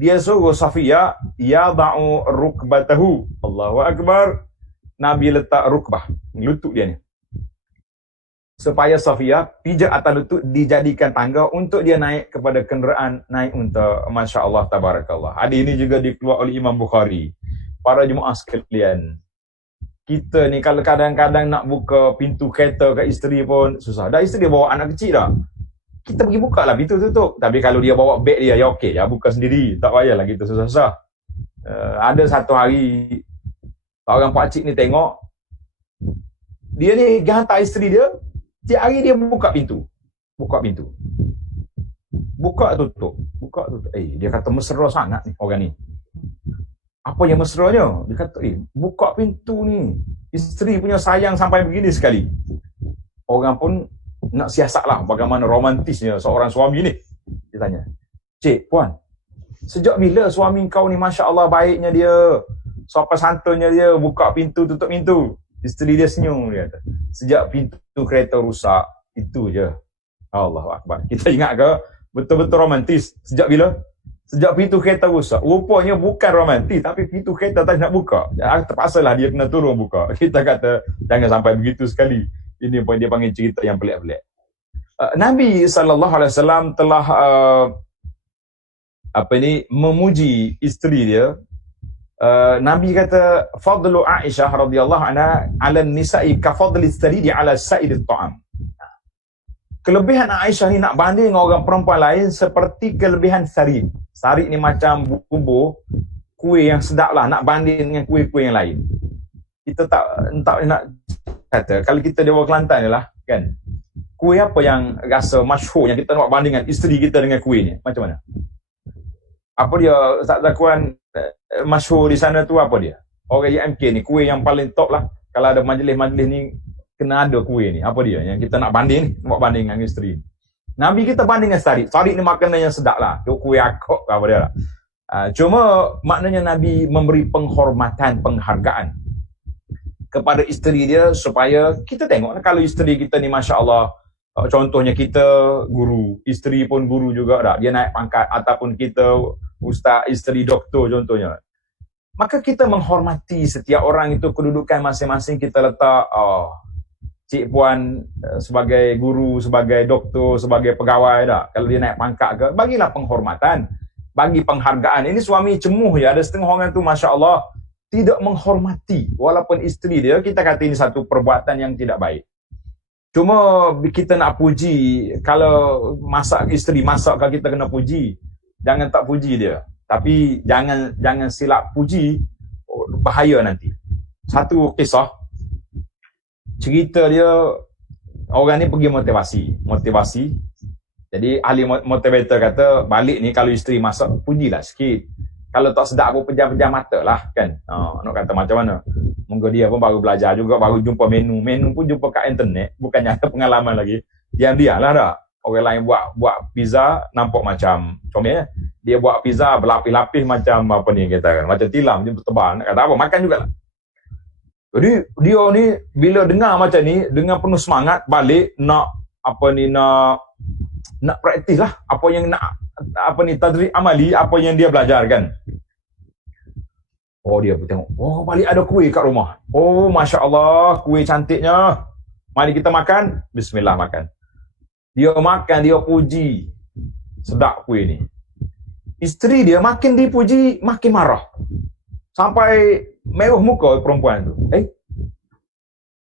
Dia suruh Safiyah, yada'u rukbatahu. Allahu Akbar. Nabi letak rukbah, lutut dia ni, supaya Safiyah pijak atas lutut, dijadikan tangga untuk dia naik kepada kenderaan, naik unta. Masya Allah, tabarakallah. Hadis ini juga dikeluar oleh Imam Bukhari. Para jemaah sekalian, kita ni kalau kadang-kadang nak buka pintu kereta kat isteri pun susah. Dah isteri dia bawa anak kecil dah, kita pergi buka lah pintu tutup. Tapi kalau dia bawa beg dia, ya okey, ya buka sendiri, tak payahlah kita susah-susah. Ada satu hari orang pakcik ni tengok, dia ni hantar isteri dia, tiap hari dia buka pintu, buka tutup. Dia kata mesra sangat ni orang ni. Apa yang mesranya? Dia kata, buka pintu ni, isteri punya sayang sampai begini sekali. Orang pun nak siasat lah bagaimana romantisnya seorang suami ni. Dia tanya, cik, puan, sejak bila suami kau ni Masya Allah baiknya dia, sopan santunnya dia, buka pintu, tutup pintu? Isteri dia senyum, dia kata, sejak pintu kereta rusak, itu je. Allahu Akbar. Kita ingat ke betul-betul romantis? Sejak bila? Sejak pintu kereta rusak. Rupanya bukan romantis, tapi pintu kereta tak nak buka. Terpaksalah dia kena turun buka. Kita kata, jangan sampai begitu sekali. Ini pun dia panggil cerita yang pelik-pelik. Nabi SAW telah memuji isteri dia. Nabi kata, fadlu Aisyah radhiyallahu anha 'ala an-nisa'i ka fadli as-saridi 'ala sa'iri at-ta'am. Kelebihan Aisyah ni nak banding dengan orang perempuan lain seperti kelebihan sarid. Sarid ni macam bubur, kuih yang sedap lah, nak banding dengan kuih-kuih yang lain. Kita tak nak kata, kalau kita di bawah Kelantan ni lah, kan, kuih apa yang rasa masyhur yang kita nak bandingkan isteri kita dengan kuih ni, macam mana? Apa dia, Ustaz Zakuan, masyhur di sana tu apa dia? Orang IMK ni, kuih yang paling top lah. Kalau ada majlis-majlis ni, kena ada kuih ni. Apa dia yang kita nak banding ni, nak banding dengan isteri. Nabi kita banding dengan sarid. Sarid ni makanan yang sedap lah. Kuih akok apa dia lah. Cuma maknanya Nabi memberi penghormatan, penghargaan kepada isteri dia, supaya kita tengok kalau isteri kita ni Masya Allah, contohnya kita guru, isteri pun guru juga dah, dia naik pangkat, ataupun kita ustaz, isteri doktor contohnya, maka kita menghormati setiap orang itu kedudukan masing-masing. Kita letak cik puan sebagai guru, sebagai doktor, sebagai pegawai dah. Kalau dia naik pangkat ke, bagilah penghormatan, bagi penghargaan. Ini suami cemuh ya, ada setengah orang tu Masya Allah tidak menghormati walaupun isteri dia. Kita kata ini satu perbuatan yang tidak baik. Cuma kita nak puji, kalau masak isteri masak, kalau kita kena puji, jangan tak puji dia. Tapi jangan silap puji, bahaya nanti. Satu kisah, cerita dia, orang ni pergi motivasi. Jadi ahli motivator kata, balik ni kalau isteri masak, pujilah sikit. Kalau tak sedap pun pejam-pejam mata lah, kan. Nak kata macam mana. Mungkin dia pun baru belajar juga, baru jumpa menu pun jumpa kat internet, bukannya ada pengalaman lagi. Diam-diam lah dah. Orang lain buat pizza nampak macam comel. Dia buat pizza berlapis-lapis macam apa ni kita kan, macam tilam je bertebal. Nak kata apa, makan jugalah. Jadi dia ni bila dengar macam ni, dengan penuh semangat balik nak praktis lah apa yang nak tadrib amali, apa yang dia belajar kan. Dia pun tengok, balik ada kuih kat rumah. Masya Allah, kuih cantiknya. Mari kita makan. Bismillah, makan. Dia makan, dia puji, sedap kuih ni. Isteri dia makin dipuji, makin marah. Sampai merah muka perempuan tu.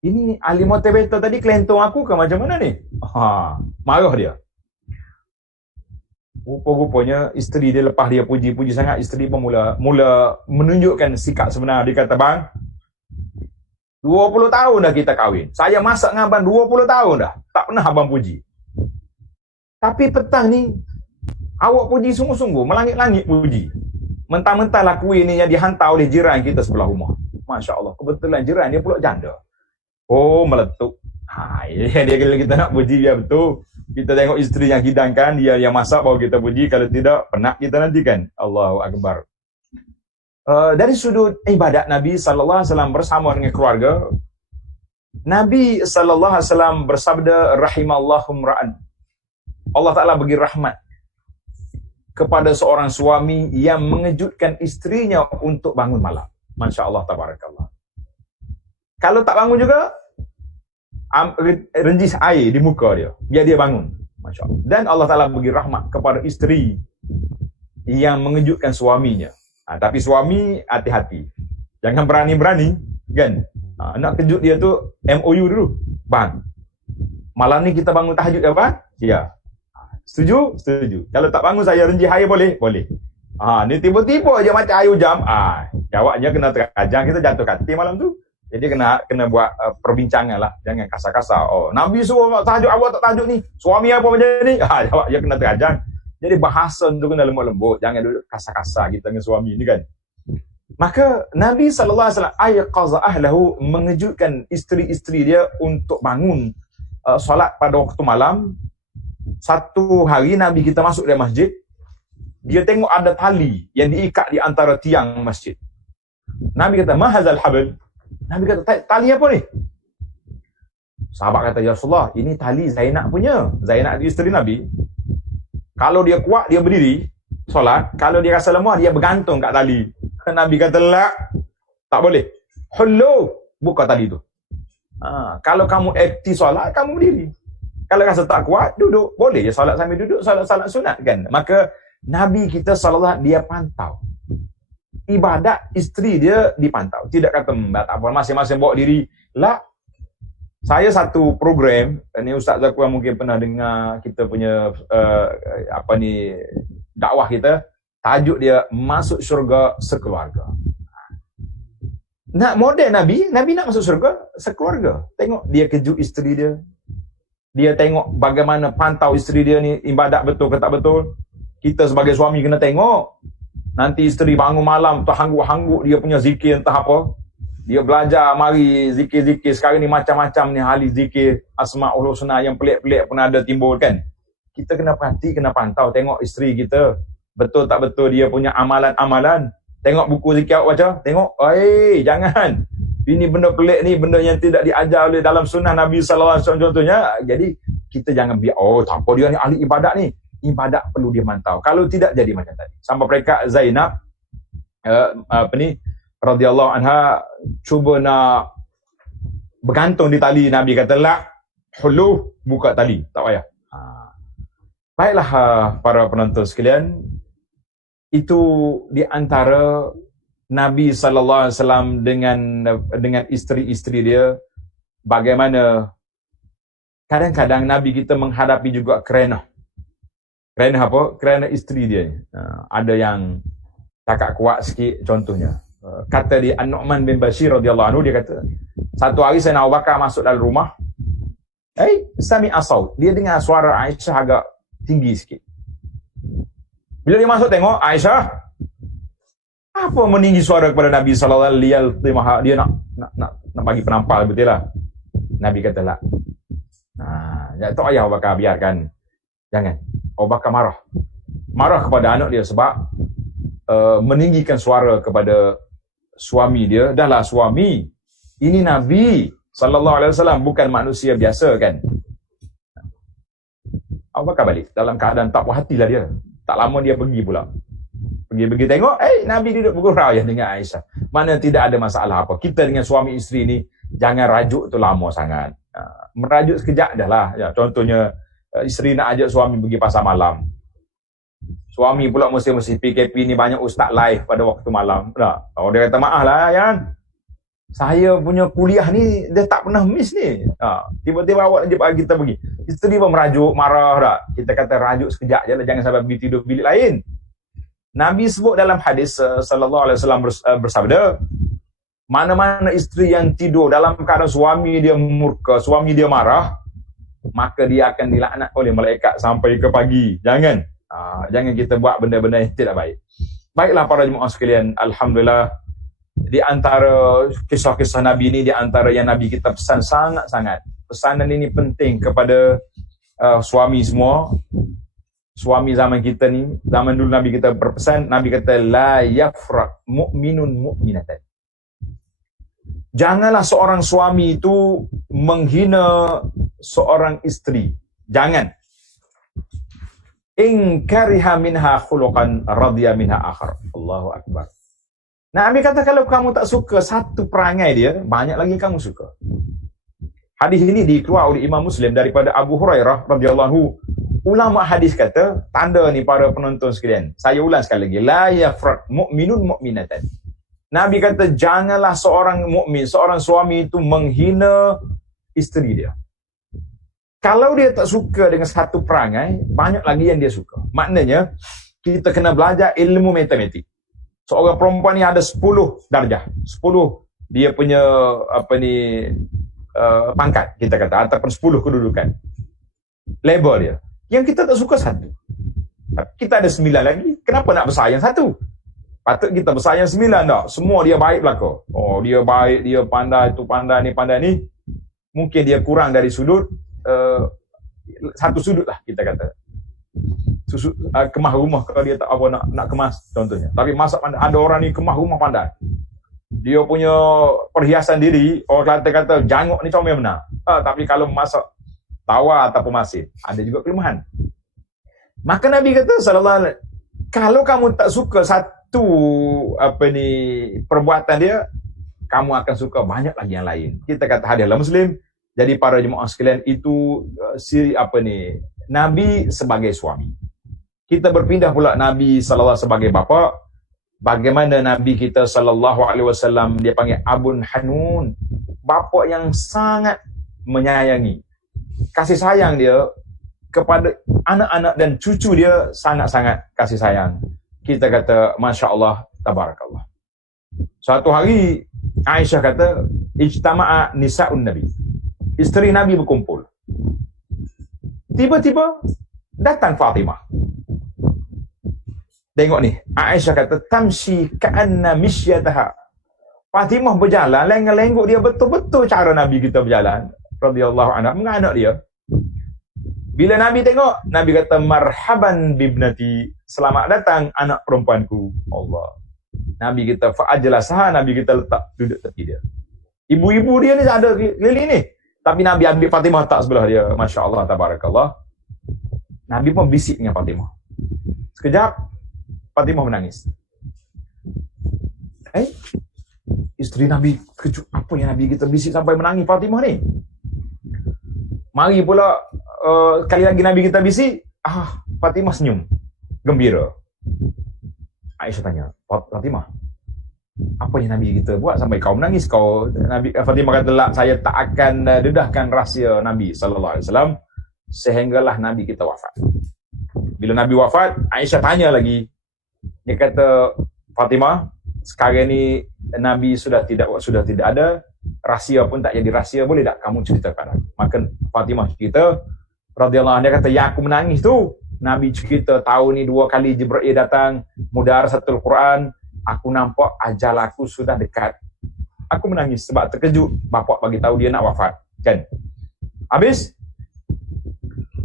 Ini ahli motivator tadi kelentong aku ke macam mana ni? Marah dia. Rupa-rupanya isteri dia, lepas dia puji sangat, isteri pun mula menunjukkan sikap sebenar. Dia kata, bang, 20 tahun dah kita kahwin. Saya masak dengan abang 20 tahun dah. Tak pernah abang puji. Tapi petang ni, awak puji sungguh-sungguh, melangit-langit puji. Mentang-mentang lah kuih ni yang dihantar oleh jiran kita sebelah rumah. Masya Allah, kebetulan jiran dia pula janda. Oh, meletup. Dia kalau kita nak puji dia betul. Kita tengok isteri yang hidangkan, dia yang masak baru kita puji. Kalau tidak, penat kita nanti kan. Allahu Akbar. Dari sudut ibadat Nabi SAW bersama dengan keluarga, Nabi SAW bersabda, Rahimallahum ra'an. Allah Ta'ala bagi rahmat kepada seorang suami yang mengejutkan isterinya untuk bangun malam. Masya Allah, tabarakallah. Kalau tak bangun juga, renjis air di muka dia, biar dia bangun. Masya Allah. Dan Allah Ta'ala bagi rahmat kepada isteri yang mengejutkan suaminya. Tapi suami hati-hati. Jangan berani-berani, kan? Nak kejut dia tu MOU dulu. Bang, malam ni kita bangun tahajud ya, bang? Ya. Setuju? Setuju. Kalau tak bangun saya renji air boleh? Boleh. Ni tiba-tiba je macam air jam. Jawabnya kena terkajang, kita jatuh kati malam tu. Jadi kena buat perbincangan lah. Jangan kasar-kasar. Oh, Nabi suruh tahajud, awak tak tahajud ni. Suami apa macam ni? Jawab dia kena terkajang. Jadi bahasa tu kena lembut-lembut. Jangan duduk kasar-kasar kita dengan suami ni kan. Maka Nabi SAW ayqaza ahlahu, mengejutkan isteri-isteri dia untuk bangun solat pada waktu malam. Satu hari Nabi kita masuk dalam masjid, dia tengok ada tali yang diikat di antara tiang masjid. Nabi kata, mahazal habl. Nabi kata, tali apa ni? Sahabat kata, ya Rasulullah, ini tali Zainab punya. Zainab isteri Nabi. Kalau dia kuat, dia berdiri solat. Kalau dia rasa lemah, dia bergantung kat tali. Nabi kata, tak boleh. Hullu, buka tali tu. Kalau kamu aktif solat, kamu berdiri. Kalau rasa tak kuat, duduk. Boleh je solat sambil duduk, solat sunat kan. Maka Nabi kita SAW, dia pantau. Ibadat isteri dia dipantau. Tidak kata, tak apa, masing-masing bawa diri. Saya satu program, ni Ustaz Zakwan mungkin pernah dengar kita punya dakwah kita, tajuk dia Masuk Syurga Sekeluarga. Nak model Nabi nak masuk syurga sekeluarga. Tengok dia kejut isteri dia. Dia tengok bagaimana pantau isteri dia ni ibadat betul ke tak betul. Kita sebagai suami kena tengok. Nanti isteri bangun malam terhangguk-hangguk dia punya zikir entah apa. Dia belajar mari zikir-zikir. Sekarang ni macam-macam ni ahli zikir Asma'ul Husna yang pelik-pelik pun ada timbul kan. Kita kena perhati, kena pantau. Tengok isteri kita. Betul tak betul dia punya amalan-amalan. Tengok buku zikir awak baca. Tengok. Jangan. Ini benda pelik ni. Benda yang tidak diajar oleh dalam sunnah Nabi SAW contohnya. Jadi kita jangan biar. Tak apa dia ni ahli ibadat ni. Ibadat perlu dia mantau. Kalau tidak jadi macam tadi. Sampai mereka Zainab. Radhiyallahu anha cuba nak bergantung di tali. Nabi kata hulu, buka tali, tak payah. Baiklah para penonton sekalian, itu di antara Nabi sallallahu alaihi wasallam dengan isteri-isteri dia, bagaimana kadang-kadang Nabi kita menghadapi juga kerana apa? Kerana isteri dia. Ada yang takak kuat sikit contohnya. Kata di An-Nu'man bin Bashir radhiyallahu anhu, dia kata, satu hari Sayyidina Abu Bakar masuk dalam rumah. Sami'a saut. Dia dengar suara Aisyah agak tinggi sikit. Bila dia masuk tengok Aisyah, apa meninggi suara kepada Nabi sallallahu alaihi wasallam, dia nak bagi penampal betul lah. Nabi kata tak payah Abu Bakar, biarkan. Jangan. Abu Bakar marah kepada anak dia sebab meninggikan suara kepada suami dia. Dahlah suami, ini Nabi sallallahu alaihi wasallam, bukan manusia biasa kan. Abu Bakar balik dalam keadaan tak puas hatilah dia. Tak lama dia pergi pula. Pergi tengok, Nabi duduk bergurau yang dengan Aisyah. Mana tidak ada masalah apa. Kita dengan suami isteri ni jangan rajuk tu lama sangat. Merajuk sekejap dah lah. Ya, contohnya isteri nak ajak suami pergi pasar malam. Suami pula mesti PKP ni banyak ustaz live pada waktu malam. Dia kata maaf lah Yan, saya punya kuliah ni dia tak pernah miss ni. Tiba-tiba awak ajak kita pergi. Isteri pun merajuk, marah dah. Kita kata rajuk sekejap je lah, jangan sampai pergi tidur bilik lain. Nabi sebut dalam hadis sallallahu alaihi wasallam bersabda, mana-mana isteri yang tidur dalam keadaan suami dia murka, suami dia marah, maka dia akan dilaknat oleh malaikat sampai ke pagi. Jangan kita buat benda-benda yang tidak baik. Baiklah para jemaah sekalian, alhamdulillah di antara kisah-kisah Nabi ini, di antara yang Nabi kita pesan sangat-sangat. Pesanan ini penting kepada suami semua. Suami zaman kita ni, zaman dulu Nabi kita berpesan, Nabi kata la yafraq mu'minun mu'minatan. Janganlah seorang suami itu menghina seorang isteri. Jangan. In kariha minha khuluqan radiya minha akhar. Allahu akbar. Nabi kata kalau kamu tak suka satu perangai dia, banyak lagi kamu suka. Hadis ini dikeluar oleh Imam Muslim daripada Abu Hurairah radhiyallahu anhu. Ulama hadis kata, tanda ni para penonton sekalian. Saya ulang sekali lagi, la yafraq mu'minun mu'minatan. Nabi kata janganlah seorang mukmin, seorang suami itu menghina isteri dia. Kalau dia tak suka dengan satu perangai, banyak lagi yang dia suka. Maknanya kita kena belajar ilmu matematik. Seorang perempuan ni ada 10 darjah. 10 dia punya pangkat kita kata, ataupun 10 kedudukan. Label dia. Yang kita tak suka satu. Kita ada 9 lagi. Kenapa nak bersayang satu? Patut kita bersayang 9 tak? Semua dia baik belaka. Oh, dia baik, dia pandai, tu pandai ni. Mungkin dia kurang dari sudut, satu sudut lah kita kata. Kemah rumah kalau dia tak apa nak kemas contohnya. Tapi masak pandai. Ada orang ni kemah rumah pandai. Dia punya perhiasan diri, orang Kelantan kata, janguk ni comel benar. Tapi kalau masak tawar ataupun masin, ada juga kelemahan. Maka Nabi kata sallallahu alaihi wasallam, kalau kamu tak suka satu perbuatan dia, kamu akan suka banyak lagi yang lain. Kita kata hadis dalam Muslim. Jadi para jemaah sekalian, itu Nabi sebagai suami. Kita berpindah pula Nabi sallallahu sebagai bapa. Bagaimana Nabi kita sallallahu alaihi wasallam dia panggil Abun Hanun, bapa yang sangat menyayangi. Kasih sayang dia kepada anak-anak dan cucu dia sangat-sangat kasih sayang. Kita kata Masya Allah, Tabarakallah. Suatu hari Aisyah kata, ijtama'a nisa'un Nabi. Isteri Nabi berkumpul. Tiba-tiba datang Fatimah. Tengok ni, Aisyah kata, tamshi ka'anna mishyataha. Fatimah berjalan, lengang-lenggok dia betul-betul cara Nabi kita berjalan. Radhiyallahu anha, menganak dia. Bila Nabi tengok, Nabi kata, marhaban bibnati, selamat datang anak perempuanku. Allah. Nabi kita fa'ajlasaha, Nabi kita letak duduk tepi dia. Ibu-ibu dia ni ada keliling ni. Tapi Nabi ambil Fatimah tak sebelah dia. Masya Allah, tabarakallah. Nabi pun bisik dengan Fatimah. Sekejap, Fatimah menangis. Isteri Nabi kejut. Apa yang Nabi kita bisik sampai menangis Fatimah ni? Mari pula sekali lagi Nabi kita bisik. Fatimah senyum, gembira. Aisyah tanya, Fatimah, apa yang Nabi kita buat sampai kau menangis? Fatimah kata, lah, saya tak akan dedahkan rahsia Nabi sallallahu alaihi wasallam sehinggalah Nabi kita wafat. Bila Nabi wafat, Aisyah tanya lagi. Dia kata, Fatimah, sekarang ni Nabi sudah tidak ada, rahsia pun tak jadi rahsia, boleh tak kamu ceritakan? Maka Fatimah cerita, radhiyallahu anha, dia kata, yang aku menangis tu, Nabi cerita tahun ni 2 kali Jibril datang, mudarasatul Quran, aku nampak ajal aku sudah dekat. Aku menangis sebab terkejut, bapak bagi tahu dia nak wafat, kan? Habis,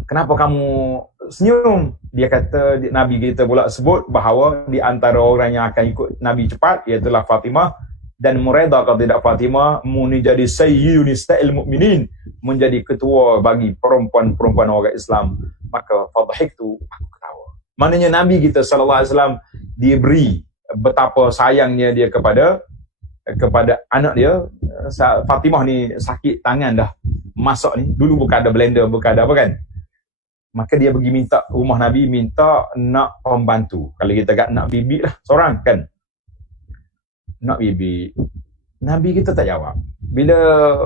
kenapa kamu senyum? Dia kata, Nabi kita pula sebut bahawa di antara orang yang akan ikut Nabi cepat, iaitulah Fatimah, dan Muraidah kalau tidak Fatimah, menjadi sayyidun nisa'il mu'minin, menjadi ketua bagi perempuan-perempuan orang Islam. Maka fadhahiktu, aku ketawa. Maknanya Nabi kita sallallahu alaihi wasallam dia beri betapa sayangnya dia kepada anak dia. Fatimah ni sakit tangan dah masak ni. Dulu bukan ada blender, bukan ada apa kan. Maka dia pergi minta rumah Nabi, minta nak pembantu. Kalau kita kata nak bibi lah seorang kan. Nak bibi. Nabi kita tak jawab. Bila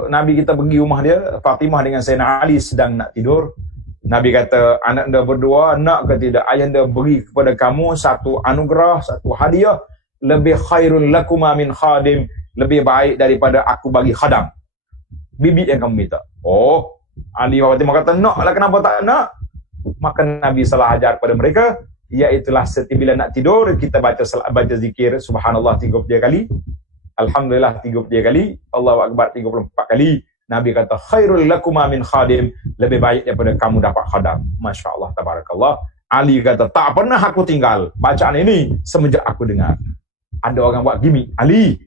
Nabi kita pergi rumah dia, Fatimah dengan Sayyidina Ali sedang nak tidur. Nabi kata, anak anda berdua, nak ke tidak? Ayah anda beri kepada kamu satu anugerah, satu hadiah. Lebih khairun lakuma min khadim. Lebih baik daripada aku bagi khadam. Bibi yang kamu minta. Ali wa Fatimah kata, nak lah, kenapa tak nak? Maka Nabi salah ajar kepada mereka, iaitulah setiap bila nak tidur kita baca zikir subhanallah 33 kali, alhamdulillah 33 kali, Allahu akbar 34 kali. Nabi kata khairul lakuma min khadim, lebih baik daripada kamu dapat khadam. Masya-Allah tabarakallah. Ali kata tak pernah aku tinggal bacaan ini semenjak aku dengar. Ada orang buat gimmick, Ali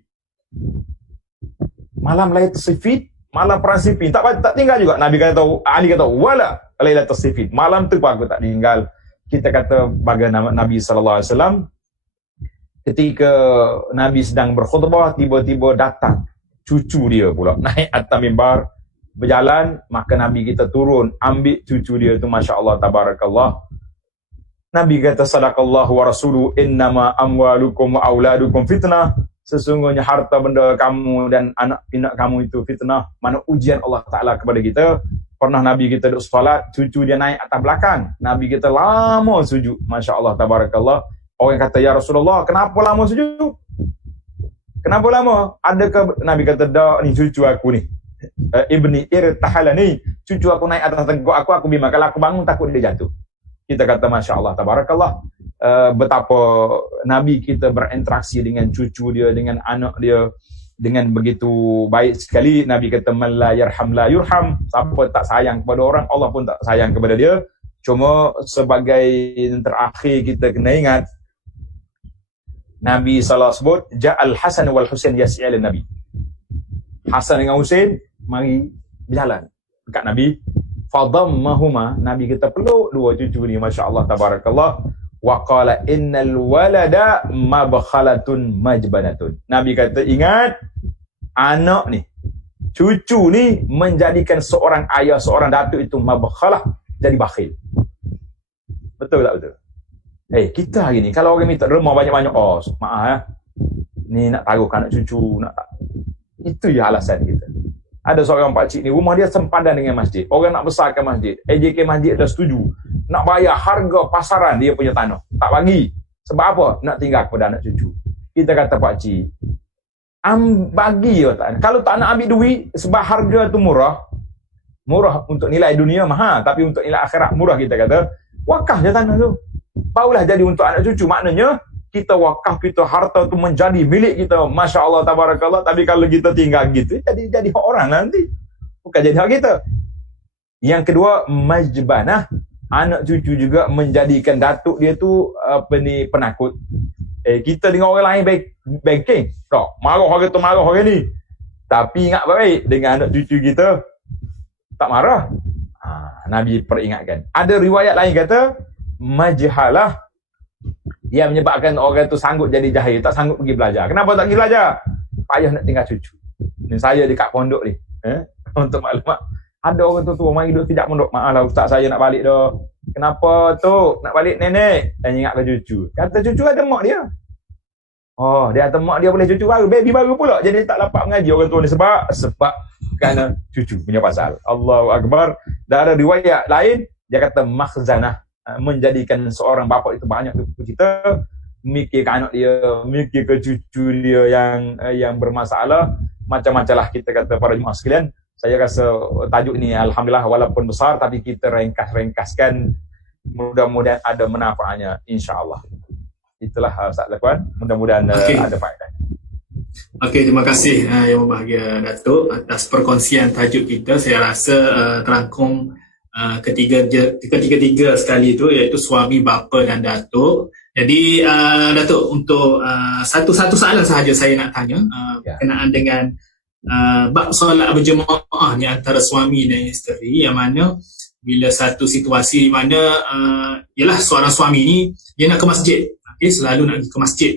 malam Lailatul Sifin, malam perang Siffin tak tinggal juga. Nabi kata, Ali kata wala Lailatul Sifin, malam tu aku tak tinggal. Kita kata bagaimana Nabi sallallahu alaihi wasallam ketika Nabi sedang berkhutbah, tiba-tiba datang cucu dia pula naik atas mimbar berjalan, maka Nabi kita turun ambil cucu dia tu, masya-Allah tabarakallah. Nabi kata sadaqallahu wa rasuluhu innama amwalukum wa auladukum fitnah, sesungguhnya harta benda kamu dan anak pinak kamu itu fitnah, mana ujian Allah Taala kepada kita. Pernah Nabi kita duduk solat, cucu dia naik atas belakang, Nabi kita lama sujud, masya-Allah tabarakallah. Orang kata, ya Rasulullah, kenapa lama sujud? Kenapa lama? Adakah Nabi kata, dah ni cucu aku ni, ibni irtahala ni, cucu aku naik atas tenggok aku bimbang, kalau aku bangun takut dia jatuh. Kita kata masya-Allah tabarakallah, betapa Nabi kita berinteraksi dengan cucu dia, dengan anak dia dengan begitu baik sekali. Nabi kata man la yarham la yurham, siapa tak sayang kepada orang, Allah pun tak sayang kepada dia. Cuma sebagai yang terakhir kita kena ingat, Nabi SAW sebut ja'al Hasan wal Husain yas'al Nabi. Hasan dengan Husain mari berjalan dekat Nabi. Fadammahuma, Nabi kita peluk dua cucu ni, masya-Allah tabarakallah. Wa qala innal walada mabkhalatun majbanatun. Nabi kata ingat, anak ni, cucu ni menjadikan seorang ayah, seorang datuk itu mabkhalah, jadi bakhil. Betul tak betul? Kita hari ni kalau orang minta derma banyak-banyak, oh maaf ni nak taruh anak cucu, nak tak. Itu ya alasan kita. Ada seorang pakcik ni, rumah dia sempadan dengan masjid. Orang nak besarkan masjid, AJK masjid dah setuju nak bayar harga pasaran dia punya tanah, tak bagi. Sebab apa? Nak tinggal kepada anak cucu. Kita kata pakcik, bagi ya tak. Kalau tak nak ambil duit, sebab harga tu murah untuk nilai dunia mahal, tapi untuk nilai akhirat murah, kita kata wakaf je tanah tu, barulah jadi untuk anak cucu. Maknanya kita wakaf, kita harta tu menjadi milik kita, masya-Allah tabarakallah. Tapi kalau kita tinggal gitu, jadi hak orang nanti, bukan jadi hak kita. Yang kedua, majbanah, anak cucu juga menjadikan datuk dia tu penakut. Kita dengan orang lain banking, tak marah orang tu, marah orang ni, tapi ingat baik dengan anak cucu kita tak marah. Nabi peringatkan. Ada riwayat lain kata majhalah, yang menyebabkan orang tu sanggup jadi jahil, tak sanggup pergi belajar. Kenapa tak pergi belajar? Payah nak tinggal cucu. Ni saya dekat pondok ni, untuk maklumat, ada orang tu mari duduk tidak pondok, maaflah ustaz saya nak balik dah. Kenapa tu? Nak balik nenek. Dan ingatkan cucu. Kata cucu ada mak dia. Oh, dia kata mak dia boleh cucu baru, baby baru pula. Jadi tak dapat mengaji orang tu ni sebab kerana cucu punya pasal. Allahu Akbar. Dan ada riwayat lain, dia kata makhzanah, menjadikan seorang bapa itu banyak cerita, mikir ke anak dia, mikir ke cucu dia yang bermasalah, macam-macam lah. Kita kata para jemaah sekalian, saya rasa tajuk ni alhamdulillah walaupun besar, tapi kita ringkaskan, mudah-mudahan ada manfaatnya insya-Allah. Itulah Ustaz Lakuan, mudah-mudahan ada faedah. Okey, terima kasih yang berbahagia Datuk atas perkongsian tajuk kita. Saya rasa terangkum ketiga sekali itu, iaitu suami, bapa dan datuk. Jadi Datuk, untuk satu soalan sahaja saya nak tanya berkenaan dengan bab solat berjemaah ni antara suami dan isteri, yang mana bila satu situasi di mana ialah seorang suami ni dia nak ke masjid, selalu nak pergi ke masjid,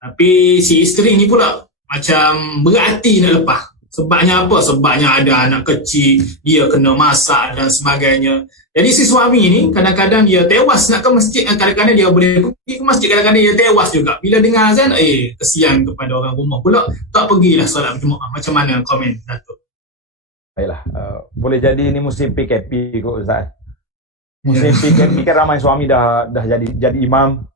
tapi si isteri ni pula macam berat hati nak lepas. Sebabnya apa? Sebabnya ada anak kecil, dia kena masak dan sebagainya. Jadi si suami ni kadang-kadang dia tewas nak ke masjid, kadang-kadang dia boleh pergi ke masjid, kadang-kadang dia tewas juga. Bila dengar azan, kesian kepada orang rumah pula, tak pergilah solat berjemaah. Macam mana komen Datuk? Baiklah, boleh jadi ini musim PKP kot Ustaz. Musim PKP kan ramai suami dah jadi imam.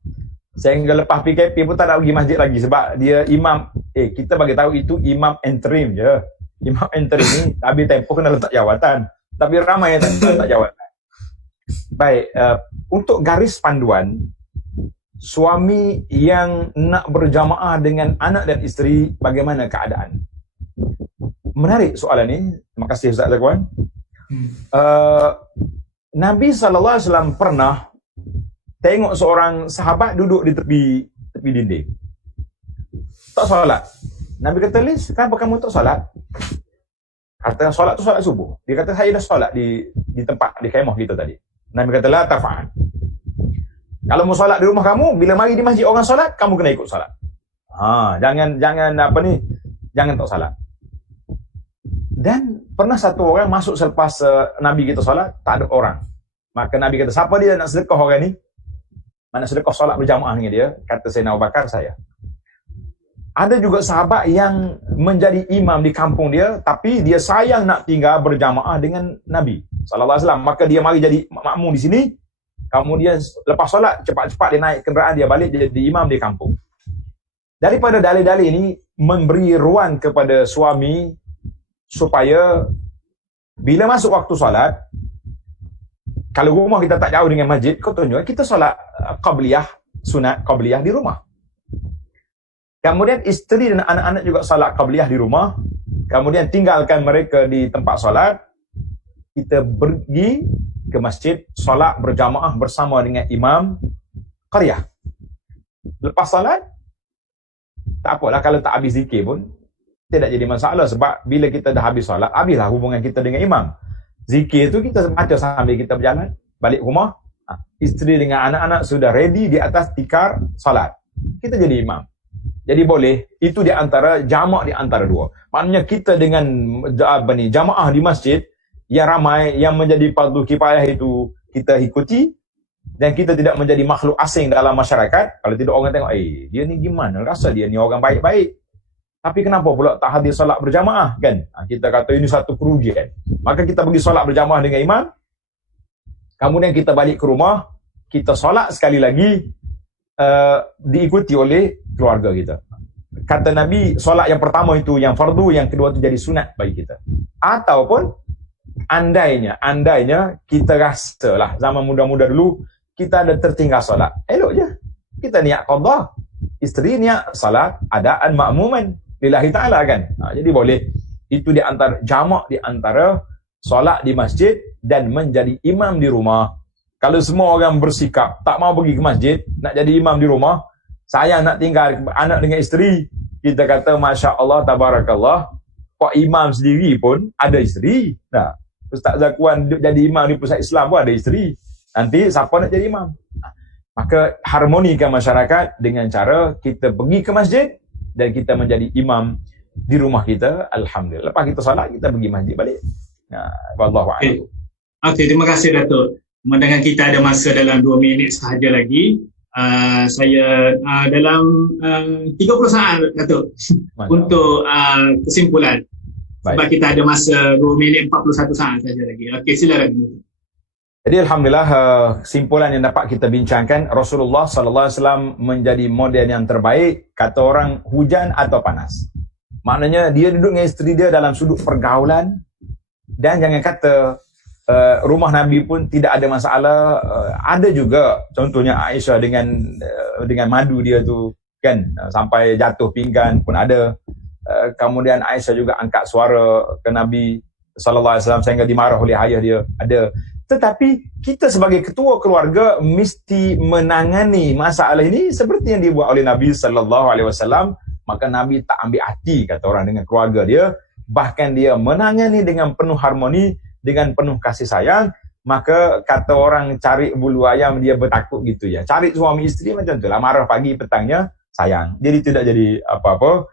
Sehingga lepas PKP pun tak nak pergi masjid lagi sebab dia imam. Kita bagi tahu itu imam interim je. Imam interim ni habis tempoh kena letak jawatan. Tapi ramai yang tak letak jawatan. Baik, untuk garis panduan suami yang nak berjamaah dengan anak dan isteri, bagaimana keadaan? Menarik soalan ni. Terima kasih Ustaz Zakwan. Nabi SAW pernah tengok seorang sahabat duduk di tepi dinding, tak solat. Nabi kata, Lis, kenapa kamu tak solat? Kata, solat tu solat subuh. Dia kata, saya dah solat di tempat, di kemah kita tadi. Nabi kata, la tafa'an. Kalau mau solat di rumah kamu, bila mari di masjid orang solat, kamu kena ikut solat. Jangan tak solat. Dan pernah satu orang masuk selepas Nabi kita solat, tak ada orang. Maka Nabi kata, siapa dia nak sedekah orang ni? Mana sedekah solat berjamaah dengan dia? Kata Sayyidina Abu Bakar, saya. Ada juga sahabat yang menjadi imam di kampung dia, tapi dia sayang nak tinggal berjamaah dengan Nabi SAW. Maka dia mari jadi makmum di sini. Kemudian lepas solat, cepat-cepat dia naik kenderaan, dia balik jadi imam di kampung. Daripada dalil-dalil ini, memberi ruang kepada suami supaya bila masuk waktu solat, kalau rumah kita tak jauh dengan masjid, contohnya kita solat qabliyah, sunat qabliyah di rumah. Kemudian isteri dan anak-anak juga solat qabliyah di rumah. Kemudian tinggalkan mereka di tempat solat. Kita pergi ke masjid, solat berjamaah bersama dengan imam qaryah. Lepas solat, tak apalah kalau tak habis zikir pun tidak jadi masalah, sebab bila kita dah habis solat, habislah hubungan kita dengan imam. Zikir tu kita baca sambil kita berjalan balik rumah. Isteri dengan anak-anak sudah ready di atas tikar solat, kita jadi imam. Jadi boleh, itu di antara jamak di antara dua. Maknanya kita dengan jamaah di masjid yang ramai, yang menjadi fardu kifayah itu kita ikuti, dan kita tidak menjadi makhluk asing dalam masyarakat. Kalau tidak orang tengok, dia ni gimana, rasa dia ni orang baik-baik, tapi kenapa pula tak hadir solat berjamaah, kan? Kita kata ini satu kerugian. Maka kita pergi solat berjamaah dengan imam, kemudian kita balik ke rumah, kita solat sekali lagi, diikuti oleh keluarga kita. Kata Nabi, solat yang pertama itu yang fardu, yang kedua itu jadi sunat bagi kita. Ataupun andainya kita rasalah zaman muda-muda dulu kita ada tertinggal solat, elok je kita niat qadha, isteri niat salat adaan makmuman lillahi ta'ala, kan? Jadi boleh. Itu di antara jamak di antara solat di masjid dan menjadi imam di rumah. Kalau semua orang bersikap tak mau pergi ke masjid, nak jadi imam di rumah, saya nak tinggal anak dengan isteri, kita kata Masya Allah, Tabarakallah, kok imam sendiri pun ada isteri. Nah, Ustaz Zakwan jadi imam di pusat Islam pun ada isteri. Nanti siapa nak jadi imam? Maka harmonikan masyarakat dengan cara kita pergi ke masjid dan kita menjadi imam di rumah kita. Alhamdulillah. Lepas kita salat, kita pergi masjid balik. Wallahu a'lam. Okey, terima kasih Datuk. Dengan kita ada masa dalam 2 minit sahaja lagi. Saya dalam 30 saat Datuk untuk kesimpulan. Sebab kita ada masa 2 minit 41 saat saja lagi. Okey, silakan. Jadi alhamdulillah, kesimpulan yang dapat kita bincangkan, Rasulullah SAW menjadi model yang terbaik. Kata orang, hujan atau panas. Maknanya dia duduk dengan isteri dia dalam sudut pergaulan, dan jangan kata rumah Nabi pun tidak ada masalah. Ada juga contohnya Aisyah dengan madu dia tu, kan, sampai jatuh pinggan pun ada. Kemudian Aisyah juga angkat suara ke Nabi SAW sehingga dimarah oleh ayah dia, ada. Tetapi kita sebagai ketua keluarga mesti menangani masalah ini seperti yang dibuat oleh Nabi SAW. Maka Nabi tak ambil hati, kata orang, dengan keluarga dia. Bahkan dia menangani dengan penuh harmoni, dengan penuh kasih sayang. Maka kata orang, cari bulu ayam dia bertakuk gitu ya. Cari suami isteri macam tu lah, marah pagi petangnya sayang. Jadi tidak jadi apa-apa.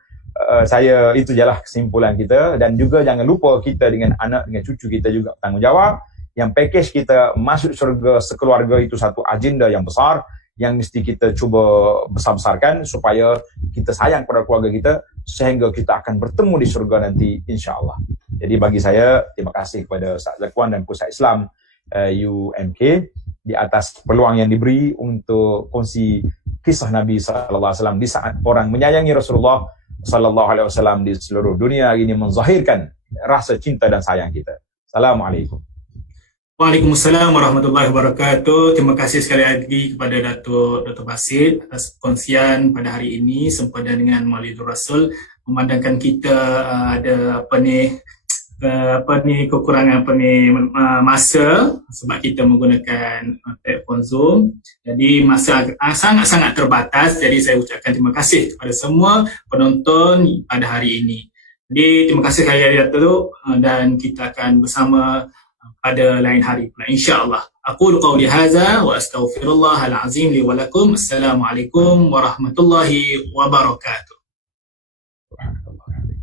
Saya itu jelah kesimpulan kita. Dan juga jangan lupa kita dengan anak, dengan cucu kita juga tanggungjawab. Yang package kita masuk syurga sekeluarga itu satu agenda yang besar yang mesti kita cuba besar-besarkan supaya kita sayang pada keluarga kita sehingga kita akan bertemu di syurga nanti, insya-Allah. Jadi bagi saya, terima kasih kepada Ustaz Zakwan dan Pusat Islam UMK di atas peluang yang diberi untuk kongsi kisah Nabi sallallahu alaihi wasallam di saat orang menyayangi Rasulullah sallallahu alaihi wasallam di seluruh dunia ini, menzahirkan rasa cinta dan sayang kita. Assalamualaikum. Waalaikumsalam warahmatullahi wabarakatuh. Terima kasih sekali lagi kepada Dr. Basit atas perkongsian pada hari ini sempena dengan Maulidur Rasul, memandangkan kita ada kekurangan masa sebab kita menggunakan telefon Zoom. Jadi masa sangat-sangat terbatas. Jadi saya ucapkan terima kasih kepada semua penonton pada hari ini. Jadi terima kasih sekali lagi Datuk, dan kita akan bersama pada lain hari pula insya-Allah. Aqulu qawli hadza wa astaghfirullahal azim li wa lakum. Assalamualaikum warahmatullahi wabarakatuh.